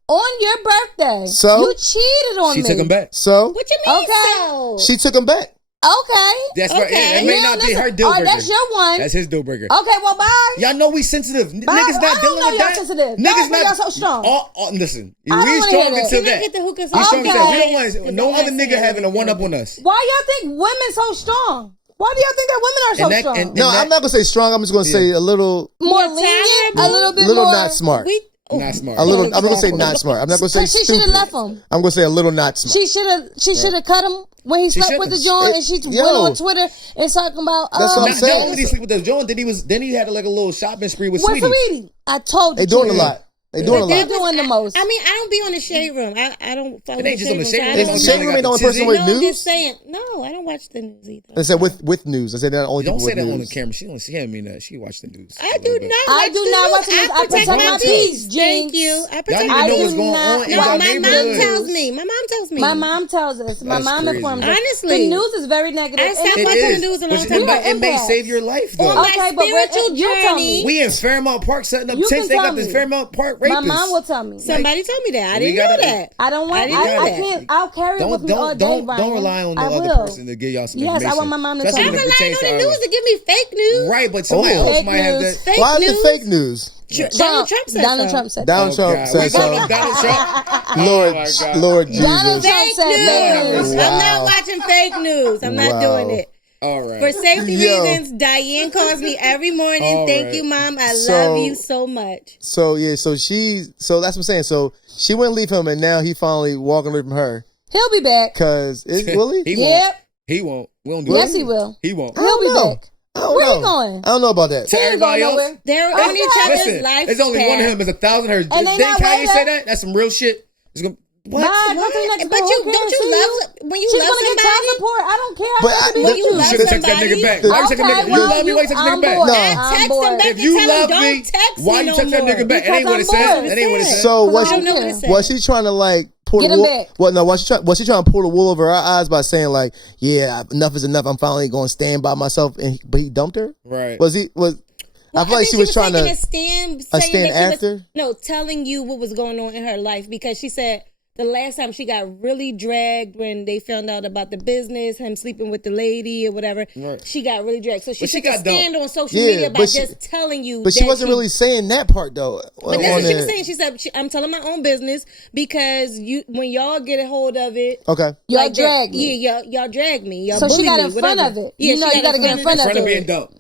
on your birthday. So? You cheated on She me. took him back. so What you mean? Okay. So she took him back. Okay. That's right. Okay. It may Yeah, not be listen. her deal All breaker. right, that's your one. That's his deal breaker. Okay, well, bye. Y'all know we sensitive. Bye. Niggas I not don't dealing know with y'all that. sensitive. Niggas Y'all- not. y'all so strong. Listen, I don't we wanna strong hear that. until Can I that. get the hookah We sauce? strong until that. We don't Because want no I'm other not nigga saying having a one up anything. on us. Why y'all think women so strong? Why do y'all think that women are so And that- strong? and- No, I'm not gonna say strong. I'm just gonna say a little, More More lenient, tolerable? a little bit little more. not smart. We Not smart. A little. I'm gonna say not smart. I'm not gonna say She should stupid. have left him. I'm gonna say a little not smart. She should have cut him when he slept with the joint, and she went on Twitter and talking about. That's what I'm saying. Not only did he sleep with the joint, then he had like a little shopping spree with What's Sweetie. I told you. They doing a lot. They doing a They're lot. doing the most. I mean, I don't be on the shade room. I don't follow It ain't the just on the shade shade room. room. Is Shade Room ain't the only person with No, I'm news? just saying. No, I don't watch the news either. I said with news. I said they're the only Don't people say with that on the news. camera. She don't mean that. She watched the news. I do not I watch do the not news. watch the news. I protect my peace, Thank Jinx. you. I Y'all protect need my to know peace. what's going on in No, our my mom neighborhood. tells me. My mom tells me. My mom tells us. My That's mom crazy. informs us. Honestly. The news is very negative. I stopped And- watching the It news a is. long time ago. It may Impact. save your life though. On my Okay, but what- spiritual you tell me. journey. We in Fairmount Park setting up You tents. can They got tell this me. Fairmount Park rapists. My mom will tell me. Somebody told me that. I We didn't know gotta- that. I don't want. I didn't know I that. can't. I'll carry it with me all day, Don't Ryan. rely on the I other will. person to give y'all some Yes, I information. want my mom to Especially tell when me. it I'm relying pertains on the to our news to give me fake news. Right, but somebody Oh. else Fake might have news. that. Fake Why is news. it fake news? Donald Trump said Donald so. Trump said. Donald Trump God. said We so. vote on Donald Trump. Lord, Oh my God. Lord Donald Jesus. Trump Fake said fake news. news. Wow. I'm not watching fake news. I'm not Wow. doing it. All right. For safety Yo. reasons, Diane calls me every morning. All Thank right. you, Mom. I So- love you so much. So yeah, so that's what I'm saying. So she wouldn't leave him, and now he finally walking away from her. He'll be back. Cause will he? He won't. Yep. He won't. We don't do Yes, that. he will. He won't. I don't He'll be know. back. I don't Where know. he going? I don't know about that. To He ain't everybody going else, nowhere. They're on each other's listen, life. there's only one of him. There's 1,000 of her. And they Didn't not Kanye with say her. that? That's some real shit. It's gonna, what? Bye, go to the next But door. you Who don't cares? you See love when you She's love gonna get child somebody? support. I don't care. But I I- can When be you with love You should have texted that somebody? nigga back. Why you text that Okay, nigga? You well, love me. Why you text that I'm nigga back? bored. No. I I'm text him bored. back If and you tell him love don't me, text why me you no text that more. nigga back? It ain't what it Because said. I'm It ain't what it bored. said. So was I don't know what it she said. was she trying to like pull Get the him wool? back. Well, no, was she trying to pull the wool over her eyes by saying like, yeah, enough is enough. I'm finally going to stand by myself. But he dumped her. Right. Was he was? Well, I feel like think she was trying taking to. a stand, a saying stand that she after? was, no, telling you what was going on in her life, because she said the last time she got really dragged when they found out about the business, him sleeping with the lady or whatever. Right. She got really dragged, so she But she took a got dumped. stand on social Yeah, media by but she- just telling you. But she that wasn't really saying that part though. But that's what she was saying. She said, "I'm telling my own business because when y'all get a hold of it, Okay. Y'all like that- drag me. Yeah, y'all drag me. Y'all So she bully got me, in front whatever. of it. Yeah, You know, she you gotta get in front In of front of it. being dumped.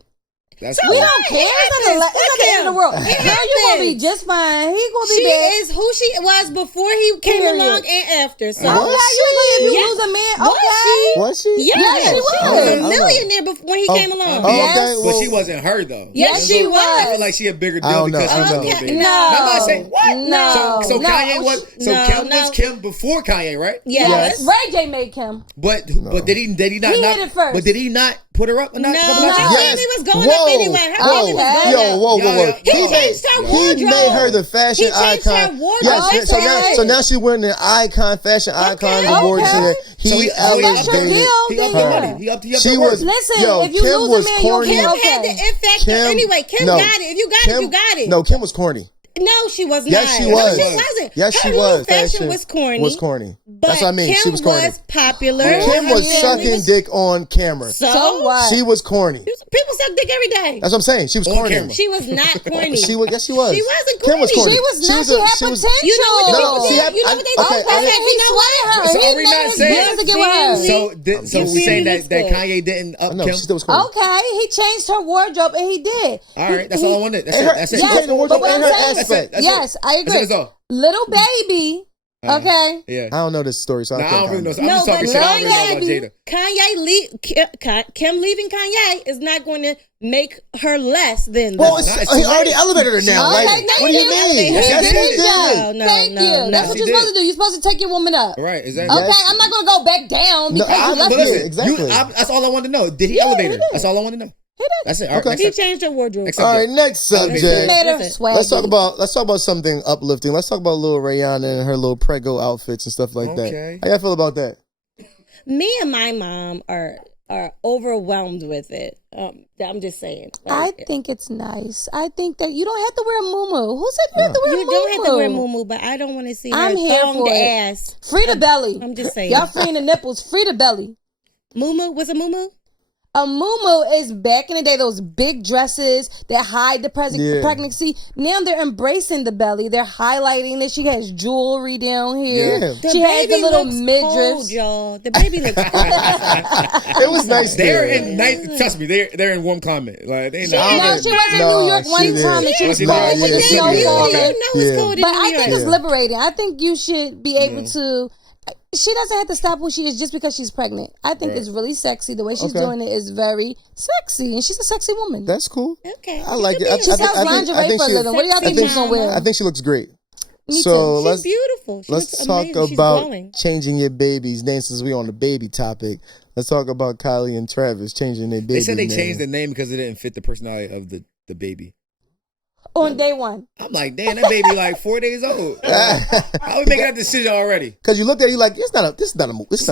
That's So cool. We what? don't care. It's not the happens. end of the world. It Girl, you gonna be happens. just fine. He gonna be She back. is who she was before he came Period. along and after. So Okay, usually if you Yeah. lose a man, Was okay. Was she? Yeah, Yes, she she was. was I a don't know. millionaire before when he came along. Oh, Yes. okay. But Well, she wasn't her though. Yes, she I was. feel like she a bigger I deal don't know. because I she's don't a know. little bit. No. I'm not saying what. No. So No. Kanye was No, Kim no. was Kim before Kanye, right? Yes. Ray J made Kim. But did he not? He not hit it first. But did he not put her up? No, Not a couple her of times? family was going up anyway. Her family was going Yo, up. whoa. Yeah, He yeah. changed her He wardrobe. made her the fashion He changed her icon. wardrobe. Yes, That's right. so now she's wearing the icon, fashion icon Okay. award. Okay. So So he That's your elevated. deal. He upped then. the money. He upped She the was work. Listen, yo. if you Kim lose a was man, you'll corny. get Kim okay. had the it factor. Anyway, Kim no. got it. If you got it, you got it. No, Kim was corny. No, she was not. Yes, she was. No, she wasn't. Yes, her she was. Fashion was corny. Was corny. But That's what I mean. Kim She was corny. popular. Kim was Her family sucking was- dick on camera. So what? She was corny. People suck dick every day. That's what I'm saying. She was On corny. camera. She was not corny. She was. Yes, she was. She wasn't Kim was corny. corny. She was not. She had she was- potential. You know what the No, people see, did? You know what they okay, did? I- They said, He you know swayed what? her. So He are we let not his saying- business get with her. Family. So Your we saying family that was good. Kanye didn't up No, Kim? she still was corny. Okay, he changed her wardrobe and he did. All right, that's all I wanted. That's And it. her- That's she it. changed the wardrobe but what and I'm her saying- aspect. That's Yes, I agree. That's all. Little baby. Okay. Yeah. I don't know this story, so Nah, I I can't don't really know. comment. I'm just No, talking but shit. I don't really know about Jada. Kim leaving Kanye is not going to make her less than Well, them. it's, he already elevated her now. Okay, Like, thank what do you you. mean? Yes, Yes, he he did. did. No, Thank no, you. no. That's what She you're supposed did. to do. You're supposed to take your woman up. Right, exactly. Okay, I'm not gonna go back down No, because I'm- let's But Yeah, listen, exactly. that's all I wanted to know. Did he Yeah, elevate he her? did. That's all I wanted to know. That's it. All right, Okay. next He up. changed her wardrobe. Next All right, next he subject. made her Listen, swaggy. Let's talk about something uplifting. Let's talk about little Rihanna and her little prego outfits and stuff like Okay. that. How y'all feel about that? Me and my mom are overwhelmed with it. I'm just saying. I think it's nice. I think that you don't have to wear a muumuu. Who said you have to wear a You muumuu? don't have to wear muumuu, but I don't want to see her I'm here thonged for it. ass. Free the belly. I'm just saying. Y'all freeing the nipples. Free the belly. Muumuu? What's a muumuu? A muumuu is back in the day, those big dresses that hide the pregnancy. Now they're embracing the belly. They're highlighting that she has jewelry down here. Yeah. She has the little midriff. Cold, y'all. The baby looks cold. It was nice. They're in nice. Trust me, they're in warm climate. Like they not. No, she was in New York one time and she was not. cold with the Yeah, snow yeah. falling. You know it's cold in But New I York. think it's liberating. I think you should be able to. She doesn't have to stop who she is just because she's pregnant. I think it's really sexy. The way she's doing it is very sexy, and she's a sexy woman. That's cool. Okay. I like it. She sells lingerie for a living. What do y'all think she's gonna wear? I think she looks great. Me So too. She's beautiful. She let's looks talk amazing. She's about glowing. changing your baby's name since we on the baby topic. Let's talk about Kylie and Travis changing their baby. They said they name. changed the name because it didn't fit the personality of the baby. On day one. I'm like, damn, that baby like 4 days old. How we making that decision already? Because you look at it, you're like, this is not a He's not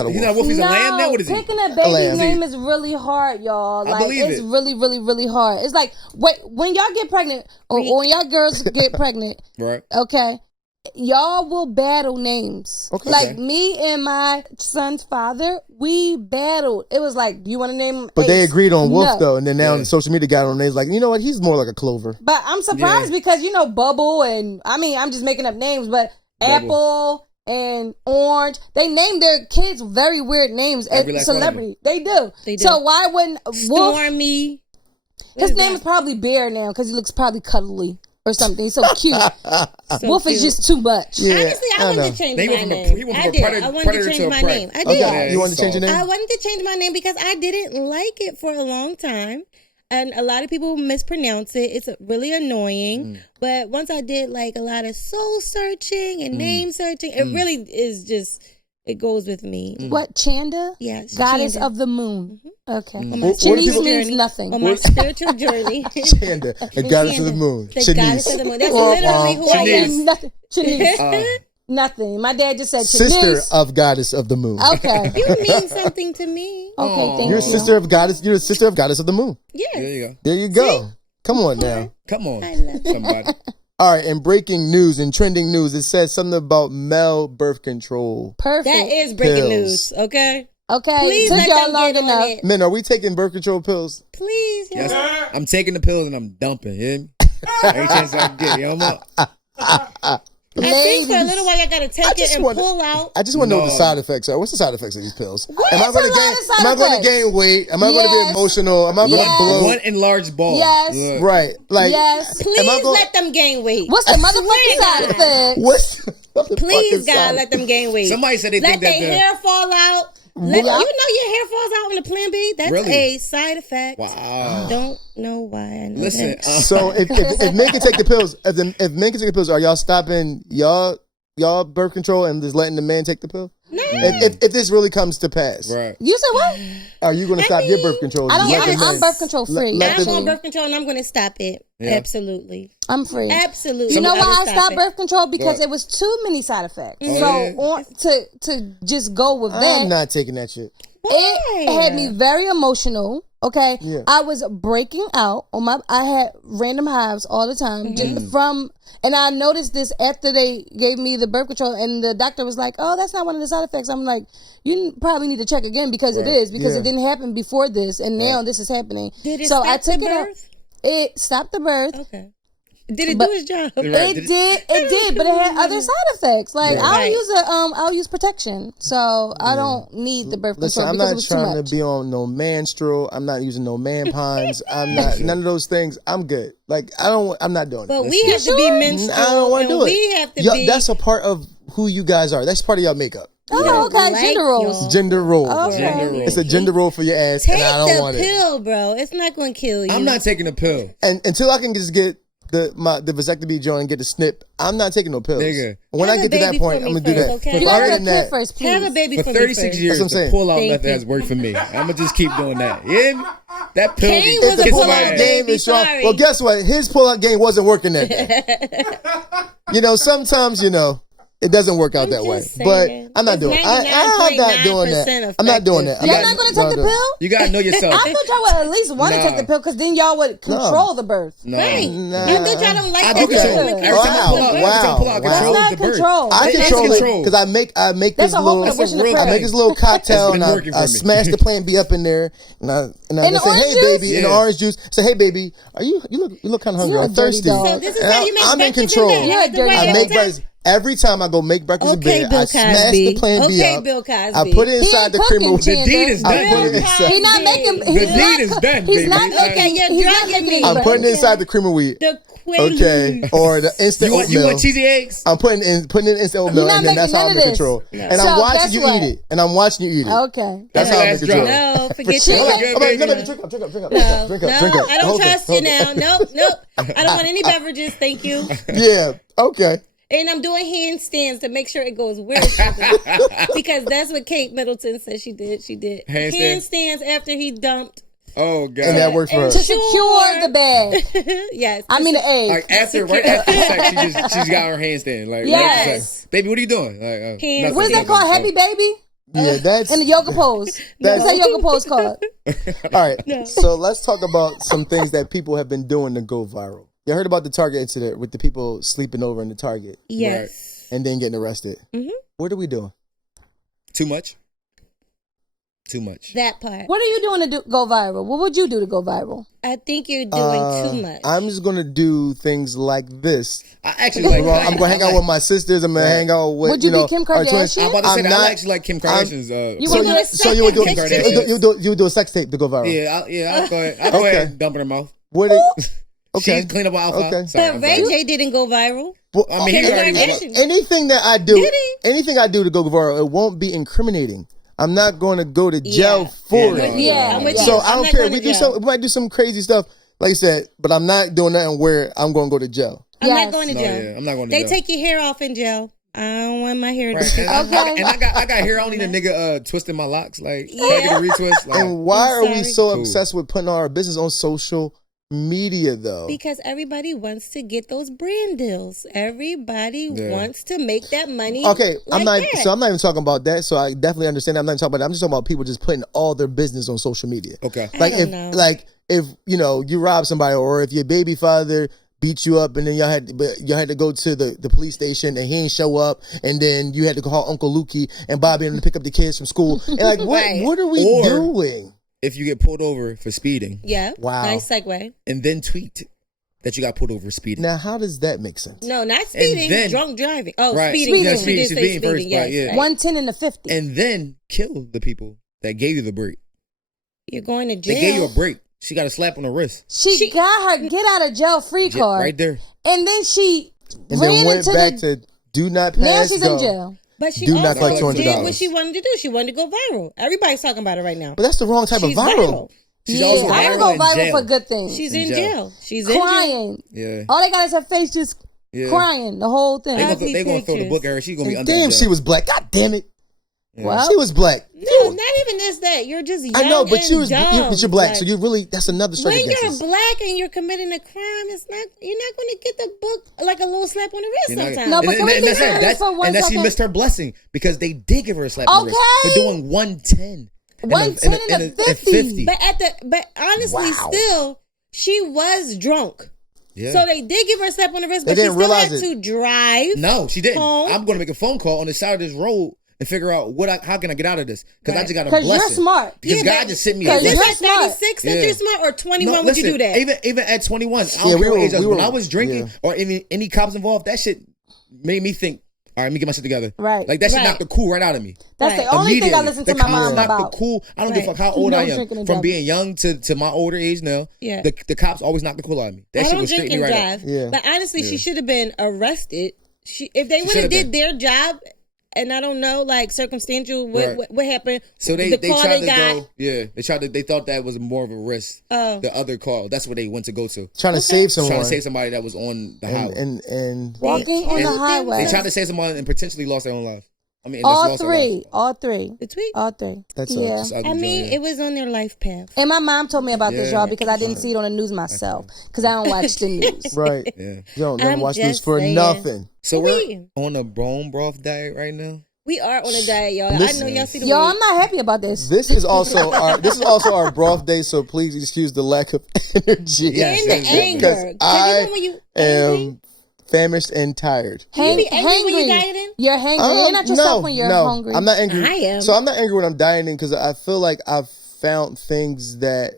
a wolf. wolf. He's a lamb. Now what is he? Picking a baby's lamb. name is really hard, y'all. I Like believe it's it. really, really, really hard. It's like when y'all get pregnant or when y'all girls get pregnant, Right. okay, y'all will battle names. Okay. Like me and my son's father, we battled. It was like, you want to name him But they Ace? agreed on wolf No. though, and then now on social media got on there. He's like, you know what? He's more like a clover. But I'm surprised because Bubble and I'm just making up names, but Bubble. Apple and Orange, they name their kids very weird names. Every last one of Celebrity, they do. They do. So why wouldn't Wolf? Stormy. His name is probably Bear now because he looks probably cuddly or something. He's so cute. Wolf is just too much. Yeah, Honestly, I wanted know. to change They my went from a- name. he went I from a did. predator- I wanted predator to to change a my prey. name. I Okay, did. Yeah, you wanted to change your name? I wanted to change my name because I didn't like it for a long time. And a lot of people mispronounce it. It's really annoying. But once I did like a lot of soul searching and name searching, it really is just, it goes with me. What, Chanda? Yes. Goddess Chanda. of the moon. Okay. On my What do Chinese people- means journey. nothing. On my spiritual journey. Chanda, the goddess of the moon. The Shanice. goddess of the moon. That's literally who I Shanice. am. Nothing. Chinese. Nothing. My dad just said Sister Chinese. of goddess of the moon. Okay. You mean something to me. Okay, thank You're a you. sister of goddess. You're a sister of goddess of the moon. Yes. There you go. There you go. Come on now. Come on, I love it. somebody. All right, in breaking news and trending news, it says something about male birth control. Perfect. That is breaking Pills. news, okay? Okay. Please Took let y'all them long get on enough. it. Men, are we taking birth control pills? Please, y'all. Yes, I'm taking the pills and I'm dumping. You hear me? Any chance I can get it, I'm up. I think for a Ladies. little while I gotta take just it and wanna- pull out. I just want to know what No. the side effects are. What's the side effects of these pills? What Am I is going a to lot gain? of side Am I going to effects? gain weight? Am I going to Yes. be emotional? Am I going to Yes. blow? One enlarged ball. Yes. Look. Right. Like, Yes. Please am I going? let them gain weight. What's the motherfucking swear side to God. effect? What? Please, God, let them gain weight. Somebody said they let think that their hair fall out. Let, What? you know your hair falls out on the Plan B? That's Really? a side effect. Wow. Don't know why I know Listen, that. So if men can take the pills, if men can take the pills, are y'all stopping y'all birth control and just letting the man take the pill? No. If this really comes to pass, right. You said what? are you going to stop your birth control? I don't. Let the Yes. men- I'm birth control free. let I'm the- on birth control and I'm going to stop it. Yeah. Absolutely. I'm free. Absolutely. You know I'm why I gonna stopped it. birth control? Because What? it was too many side effects. Oh, So yeah. on, to just go with that, I'm not taking that shit. it had me very emotional. Okay, Yeah. I was breaking out on my. I had random hives all the time just from, and I noticed this after they gave me the birth control, and the doctor was like, "Oh, that's not one of the side effects." I'm like, "You probably need to check again because it is because Yeah. it didn't happen before this, and now this is happening." Did it so stop I took the it out. birth? It stopped the birth. Okay. Did it But- do its job? Right. It did, but it had other side effects. Like Yeah. I'll Right. I'll use protection, so I don't need the birth Listen, control I'm because it not was too trying much. to be on no manstral. I'm not using no man pines. I'm not none of those things. I'm good. Like I'm not doing But it. we have to be menstrual. I don't want to and do it. We have to Yo, be. that's a part of who you guys are. That's part of your makeup. Oh, okay, like gender roles. y'all. Gender role. Okay. Gender role. It's a gender role for your ass, Take and I don't the want it. pill, bro. It's not going to kill you. I'm not taking a pill. And until I can just get the vasectomy joint and get the snip, I'm not taking no pills. Nigga. When Have I a get to that baby point, for I'm me gonna do first, that. okay? But You other gotta than get that, first, please. Have a baby For for 36 me years, That's what I'm the saying. pull-out Thank method you. has worked for me. I'm going to just keep doing that. You hear me? That pill Kane can was if a the kiss my pull-out pull-out ass. game baby, is strong, sorry. well, guess what? His pull-out game wasn't working that day. You know, sometimes It doesn't work out I'm that way. just But saying. I'm not It's doing it. I'm not doing 99.9% that. I'm not doing that. effective. Y'all not going to take the pill? You gotta know yourself. I thought y'all would at least want to Nah. take the pill because then y'all would control the birth. No. Right. Nah. I thought y'all don't like I the do Okay. control. pill. Every time I pull out, I Wow. control That's the not bird. control. I It is control control. it because I make That's this a whole little wish and a real prayer. I make this little cocktail It's and been working I for me. smash the Plan B up in there and I In the say, orange hey juice? baby, in the Yeah. orange juice. Say, hey baby, you look kind of hungry. You're a I'm dirty thirsty. dog. So this is And how you make I'm in breakfast in control. bed. You're a That's the dirty way I every make time- breakfast every time I go make breakfast in Okay, bed. Bill I smash the Cosby. Plan B Okay, up. Bill Cosby. I put it He inside ain't the creamer. cooking, The deed is Chandler. done. I put it Bill inside. He's not making. The He's deed not, is done, He's baby. not making. Okay, you're he's not drugging making me. any I'm putting it breakfast. inside the creamer wheat. The Okay, or the instant You oatmeal. want cheesy eggs? I'm putting in instant oatmeal, not and then that's making how none I'm of in this. control. No. And So, I'm watching guess you what? eat it, and I'm watching you eat it. Okay. That's Your how I'm in last control. drop. No, forget She that. like- good, I'm like, baby. no, baby, drink up. No, Drink up. no, Hold I don't on, trust you hold on. now. Nope. I don't want any beverages, thank you. Yeah, okay. And I'm doing handstands to make sure it goes where it's supposed to be. Because that's what Kate Middleton said she did. She did handstands after he dumped. Oh god. And that worked for her. To secure the bag. Yes. I mean the egg. Like right after sex, she's got her handstand. Like right Yes. after sex. Baby, what are you doing? Like, Hands. What's that called? Happy baby? Yeah, that's In the yoga pose. That's that yoga pose called. all right. So let's talk about some things that people have been doing to go viral. You heard about the Target incident with the people sleeping over in the Target Yes. and then getting arrested. Mhm. What are we doing? Too much. Too much. That part. What are you doing to go viral? What would you do to go viral? I think you're doing too much. I'm just gonna do things like this. I actually like. I'm gonna hang out with my sisters. I'm gonna hang out with. Would you be know, Kim our twins. Kardashian? I'm about to say I'm that. not- I actually like Kim Kardashian's. You So want gonna you, so you would do, Kim you Kardashian. would do a sex tape to go viral. I'll go ahead. I'll go Okay. ahead and dump it in her mouth. What? Okay. She's clean up her outfit. Okay. Sorry, But I'm Ray sorry. J didn't go viral. Well, I mean, he Kim already Kardashian. anything that I do, Did he? anything I do to go viral, it won't be incriminating. I'm not going to go to jail Yeah. for Yeah, it. no, Yeah. I'm with So you. I I'm don't not care. going We to do jail. some. We might do some crazy stuff, like I said, but I'm not doing nothing where I'm going to go to jail. I'm Yes. not going to No, jail. yeah, I'm not going to They jail. take your hair off in jail. I don't want my hair to Right. be. And I got hair. I don't need a nigga twisting my locks. Like, can I get a retwist? Like, And why are we sorry. so Cool. obsessed with putting our business on social media, though? Because everybody wants to get those brand deals. Everybody Yeah. wants to make that money. Okay, I'm not. that. So I'm not even talking about that. So I definitely understand. I'm not talking about that. I'm just talking about people just putting all their business on social media. okay. Like don't if, know. like if you rob somebody, or if your baby father beat you up, and then y'all had to go to the police station, and he ain't show up, and then you had to call Uncle Lukey and Bobby and pick up the kids from school. And like, Right. what are we Or- doing? If you get pulled over for speeding Yeah. Wow. Nice segue. and then tweet that you got pulled over for speeding. Now, how does that make sense? No, not speeding. then- drunk driving. Oh, Right. speeding. Yeah, You speeding. did She's say speeding first, speeding, yes, right, yeah. right. 110 and the 50. And then kill the people that gave you the break. You're going to jail. They gave you a break. She got a slap on the wrist. She got her get out of jail free card. Right there. And then she And ran then went into back the. to do not pass Now she's go. in jail. But she Do not also collect did $200. what she wanted to do. She wanted to go viral. Everybody's talking about it right now. But that's the wrong type She's of viral. She's Yeah, also I viral want in to go viral jail. for good things. She's In in jail. jail. She's in jail. crying. Yeah. All they got is her face just Yeah. crying the whole thing. They Ugly gonna throw the pictures. book at her. She's gonna be And under damn, the she jail. was black. God damn it, Well, she was black. No, not even this. That you're just young I know, but and but dumb. you're black, Like, so you really that's another strike when against you're us. black and you're committing a crime, you're not going to get the book like a little slap on the wrist You're not- sometimes. No, but can we and be serious for one and that she second? missed her blessing because they did give her a slap on the wrist for Okay. doing 110. 110 and a 50. But honestly, Wow. still, she was drunk. Yeah. So they did give her a slap on the wrist, They but she didn't still realize had it. to drive. No, she didn't. Home. I'm going to make a phone call on the side of this road and figure out how can I get out of this? Because I Right. just got a 'Cause you're blessing. smart. Because Yeah, God but- just sent me a Because Is this you're blessing. at smart. 36 that Yeah. you're smart, or 21 No, would you do listen, that? Even at 21, I Yeah, don't we care what were- age I was. we When were- I was drinking yeah. or any cops involved, that shit made me think, all right, let me get my shit together. Right. Like that shit Right. knocked the cool right out of me. That's Right. the only thing I Immediately. listen to The my cops mom knocked about. the cool. I don't give a fuck how Right. old No I am. drinking and From driving. being young to my older age now, Yeah. the cops always knock the cool out of me. That I shit don't was drink straight me and right up. drive. Yeah. But honestly, she should have been arrested. If they would have should've did their job, and I don't know, like circumstantial, Right. what happened? So they call tried to got, go. Yeah, they thought that was more of a risk. Oh. The other call. That's what they went to go to. Trying to save someone. Trying to save somebody that was on the highway. and Walking on the And- highway. They tried to save someone and potentially lost their own life. I mean, All that's three. The tweet? All three. That's yeah. I mean, it was on their life path. And my mom told me about this, y'all, because I didn't see it on the news myself. Because I don't watch the news. Right. Yeah. You don't never I'm watch news just for saying. nothing. So we're on a bone broth diet right now. We are on a diet, y'all. Listen, I know y'all see the Y'all, weight. I'm not happy about this. This is also our broth day, so please excuse the lack of energy. Yes, And the anger. 'Cause I you know when you angry, am famished and tired. you be angry when you dieting? You're hangry. You're not yourself when you're hungry. I'm not angry. I am. So I'm not angry when I'm dieting because I feel like I've found things that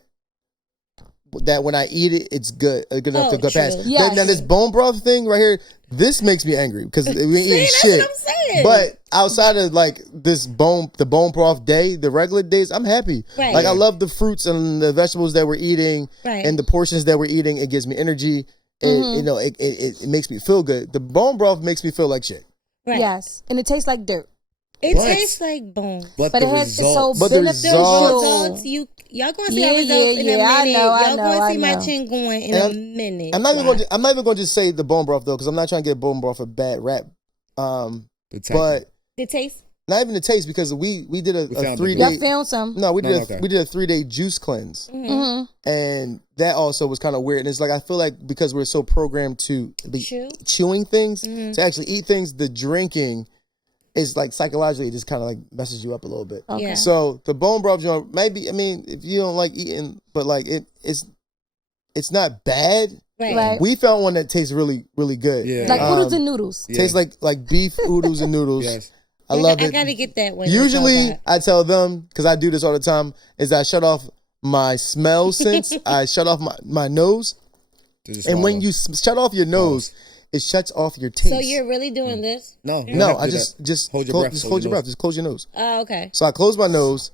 when I eat it, it's good enough to go true. past. Yes. Now this bone broth thing right here, this makes me angry because we ain't eating that's shit. what I'm saying. But outside of like the bone broth day, the regular days, I'm happy. Right. Like I love the fruits and the vegetables that we're eating, Right. and the portions that we're eating. It gives me energy. It makes me feel good. The bone broth makes me feel like shit. Right. Yes. And it tastes like dirt. It But- tastes like bone. But, But the it has so results. But the beneficial. results- Y'all gonna see our Yeah, results in a yeah, minute. I know, Y'all gonna see I my know. chin going in And a minute. I'm not even going to just say the bone broth though, because I'm not trying to get bone broth a bad rap. the texture. But The taste. not even the taste because we did a found the 3 Y'all day. found some. No, we did okay. we did a 3 day juice cleanse, Mm-hmm. and that also was kind of weird. And it's like I feel like because we're so programmed to be chewing things, to actually eat things, the drinking is like psychologically it just kind of like messes you up a little bit. Okay. Yeah. So the bone broth, maybe if you don't like eating, but like it's not bad. Right. We found one that tastes really really good. Yeah. Like oodles and noodles. Yeah. Tastes like beef oodles and noodles. Yes. I love I it. gotta get that one. Usually, I tell them because I do this all the time. Is I shut off my smell sense. I shut off my nose, and when you shut off your nose, it shuts off your taste. So you're really doing this? No, you don't no, have to I do just that. Hold your breath. Just hold your breath. Just close your nose. Oh, okay. So I close my nose,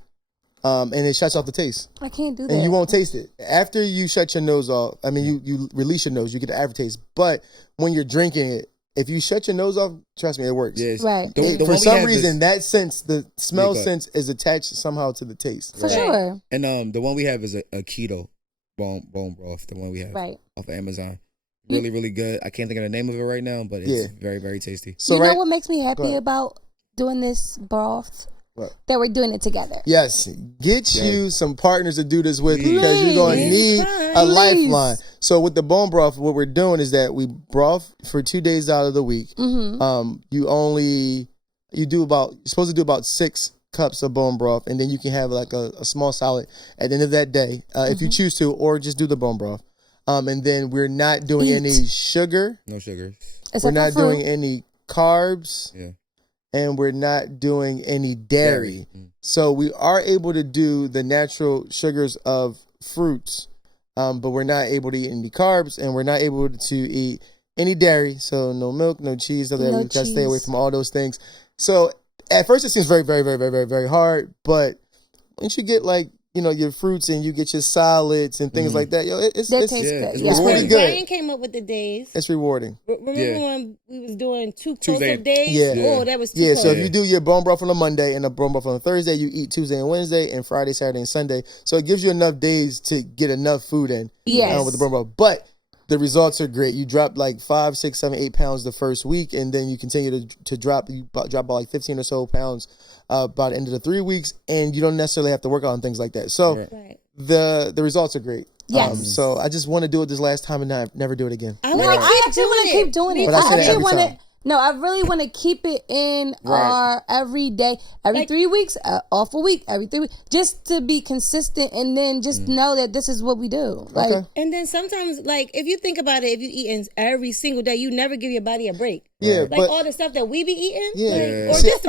and it shuts off the taste, I can't do that. and you won't taste it after you shut your nose off. I mean, you release your nose, you get the aftertaste. But when you're drinking it, if you shut your nose off, trust me, it works. Yes. Right. The For one we some have reason, that sense, the smell Yeah, go sense, is attached somehow to the taste. For sure. And the one we have is a keto bone broth. The one we have Right. off of Amazon. Really, really good. I can't think of the name of it right now, but it's very, very tasty. So You know what makes me happy ahead. about doing this broth? What? That we're doing it together. Yes, get you some partners to do this with Please. because you're going to need a Please. lifeline. So with the bone broth, what we're doing is that we broth for 2 days out of the week. Mm-hmm. You're supposed to do about 6 cups of bone broth, and then you can have like a small salad at the end of that day if you choose to, or just do the bone broth. And then we're not doing any sugar. No sugar. We're not doing any carbs. Yeah. And we're not doing any dairy. So we are able to do the natural sugars of fruits, but we're not able to eat any carbs, and we're not able to eat any dairy. So no milk, no cheese, no dairy. No You gotta stay away cheese. from all those things. So at first it seems very, very, very, very, very, very hard, but once you get like, your fruits and you get your salads and things like that, it's That tastes good. it's Yeah. pretty When good. Brian came up with the days. It's rewarding. Remember when we was doing 2 Tuesday. closer days? Yeah. Oh, that was too Yeah, close. so if you do your bone broth on a Monday and a bone broth on a Thursday, you eat Tuesday and Wednesday, and Friday, Saturday, and Sunday. So it gives you enough days to get enough food in Yes. with the bone broth. But the results are great. You drop like 5, 6, 7, 8 pounds the first week, and then you continue to drop. You drop about like 15 or so pounds by the end of the 3 weeks, and you don't necessarily have to work on things like that. So Right. the results are great. Yes. So I just want to do it this last time and never do it again. I want to I keep actually doing want to keep doing it. But I say that actually every want time. to. No, I really want to keep it in our every day, every Like- 3 weeks, off a week, every 3 weeks, just to be consistent, and then just know that this is what we do. Like, Okay. And then sometimes, like, if you think about it, if you eating every single day, you never give your body a break. Yeah, Like but all the stuff that we be eating, Yeah. like, or just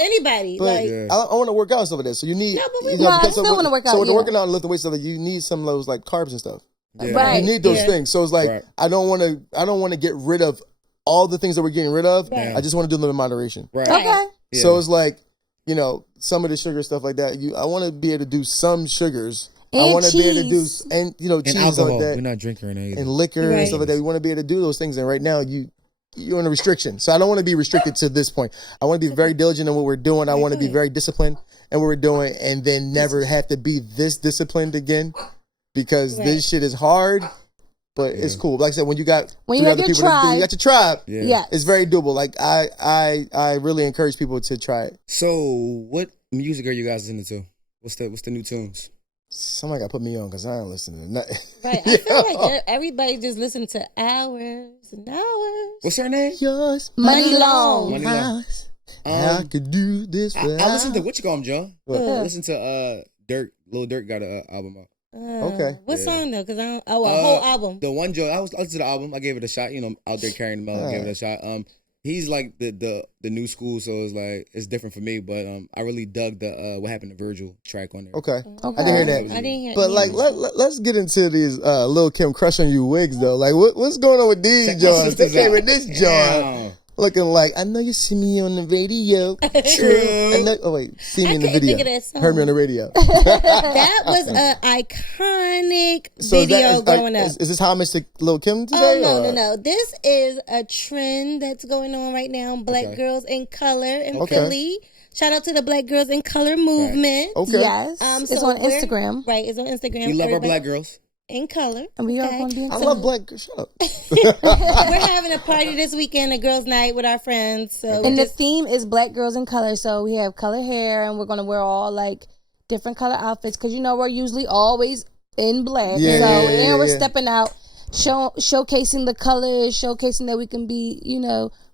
anybody. But like, I want to work out and stuff like that. So you need. Yeah, but we- you know, No, I because still of wanna work out, So with the yeah. working out and lifting weights stuff, you need some of those like carbs and stuff. Yeah. Right. You need those Yeah. things. So it's like Right. I don't want to get rid of all the things that we're getting rid of. Right. I just want to do them in moderation. Right. okay, Yeah. So it's like some of the sugar stuff like that. I want to be able to do some sugars. I And want to be able to do cheese. cheese And stuff alcohol. like We're that, not drinking right now either. and liquor and Right. stuff like that. We want to be able to do those things. And right now you're in a restriction. So I don't want to be restricted to this point. I want to be very diligent in what we're doing. I want to be very disciplined in what we're doing, and then never have to be this disciplined again, because this shit is hard. But it's cool. Like I said, when you got When you have your tribe. you got your tribe. Yeah. Yes. It's very doable. Like I really encourage people to try it. So, what music are you guys listening to? What's the new tunes? Somebody got to put me on because I ain't listening to nothing. Right. I feel like everybody just listen to hours and hours. What's her name? Yours, Money Long. Money Long. I could do this. I listened to what you call him, John. What? I listened to Dirk. Lil Durk got an album out. Okay. What Yeah. song though? Because I don't. Oh, a whole album. The one Joe, I listened to the album. I gave it a shot. You know, out there carrying the melon. I gave it a shot. He's like the new school, so it's like it's different for me. But I really dug the What Happened to Virgil track on there. Okay. Okay. I can hear that. I didn't hear. But like, let's get into these Lil Kim Crush on You wigs though. Like, what's going on with these Check my Johns? They sisters came out. with this John looking like, I know you see me on the radio. True. I know, oh wait, see me in the couldn't video. think of that song. Heard me on the radio. That was an iconic video growing up. Is this homage to Lil Kim today? Oh no. This is a trend that's going on right now. Black Okay. girls in color in Okay. Philly. Shout out to the Black Girls in Color movement. Okay. Yes. So It's on we're- Instagram. Right, it's on Instagram. We love our Everybody black girls. in color. And we are Okay. going to be in I love black girls. Shut up. We're having a party this weekend, a girls' night with our friends. So And the theme is Black girls in color. So we have color hair, and we're going to wear all like different color outfits because we're usually always in black. Yeah, so yeah, yeah, and we're yeah. stepping out, showcasing the colors, showcasing that we can be,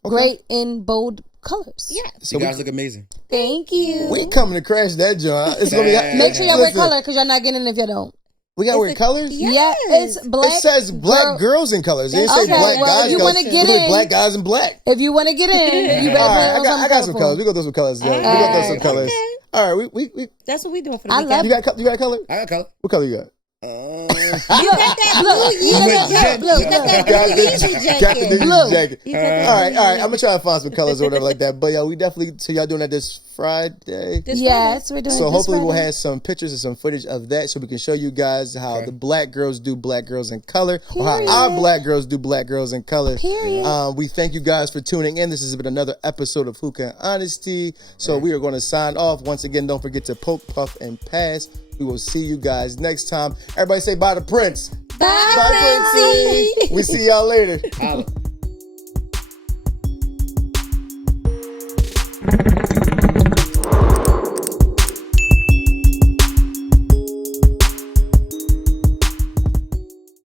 great in bold colors. yeah. You guys look amazing. Thank you. We coming to crash that joint. It's gonna be. Make sure y'all wear Listen, color because y'all not getting in if you don't. We gotta wear colors. Yeah, it's black. It says black girls in colors. It says Okay, black well, guys. if you in wanna colors. get We put in- black guys in black. If you want to get in, you better All put right, on I got some colors. We gonna throw some colors. Yeah, we gonna throw some colors. Okay. All right, we That's what we doing for the I weekend. love you got a color? I got color. What color you got? You got that blue Yeezy Blue. You got that blue Yeezy Got the jacket. Yeezy jacket. You got that All right. blue I'm gonna try to find some colors or whatever like that. But yeah, we definitely. So y'all doing that this Friday? This Yes, we're doing it So this hopefully we'll Friday. have some pictures and some footage of that, so we can show you guys how the black girls do black girls in color, or how our black girls do black girls in color. Period. We thank you guys for tuning in. This has been another episode of Hookah and Honesty. So we are going to sign off. Once again, don't forget to poke, puff, and pass. We will see you guys next time. Everybody say bye to Prince. Bye, Princey. We see y'all later. Holla.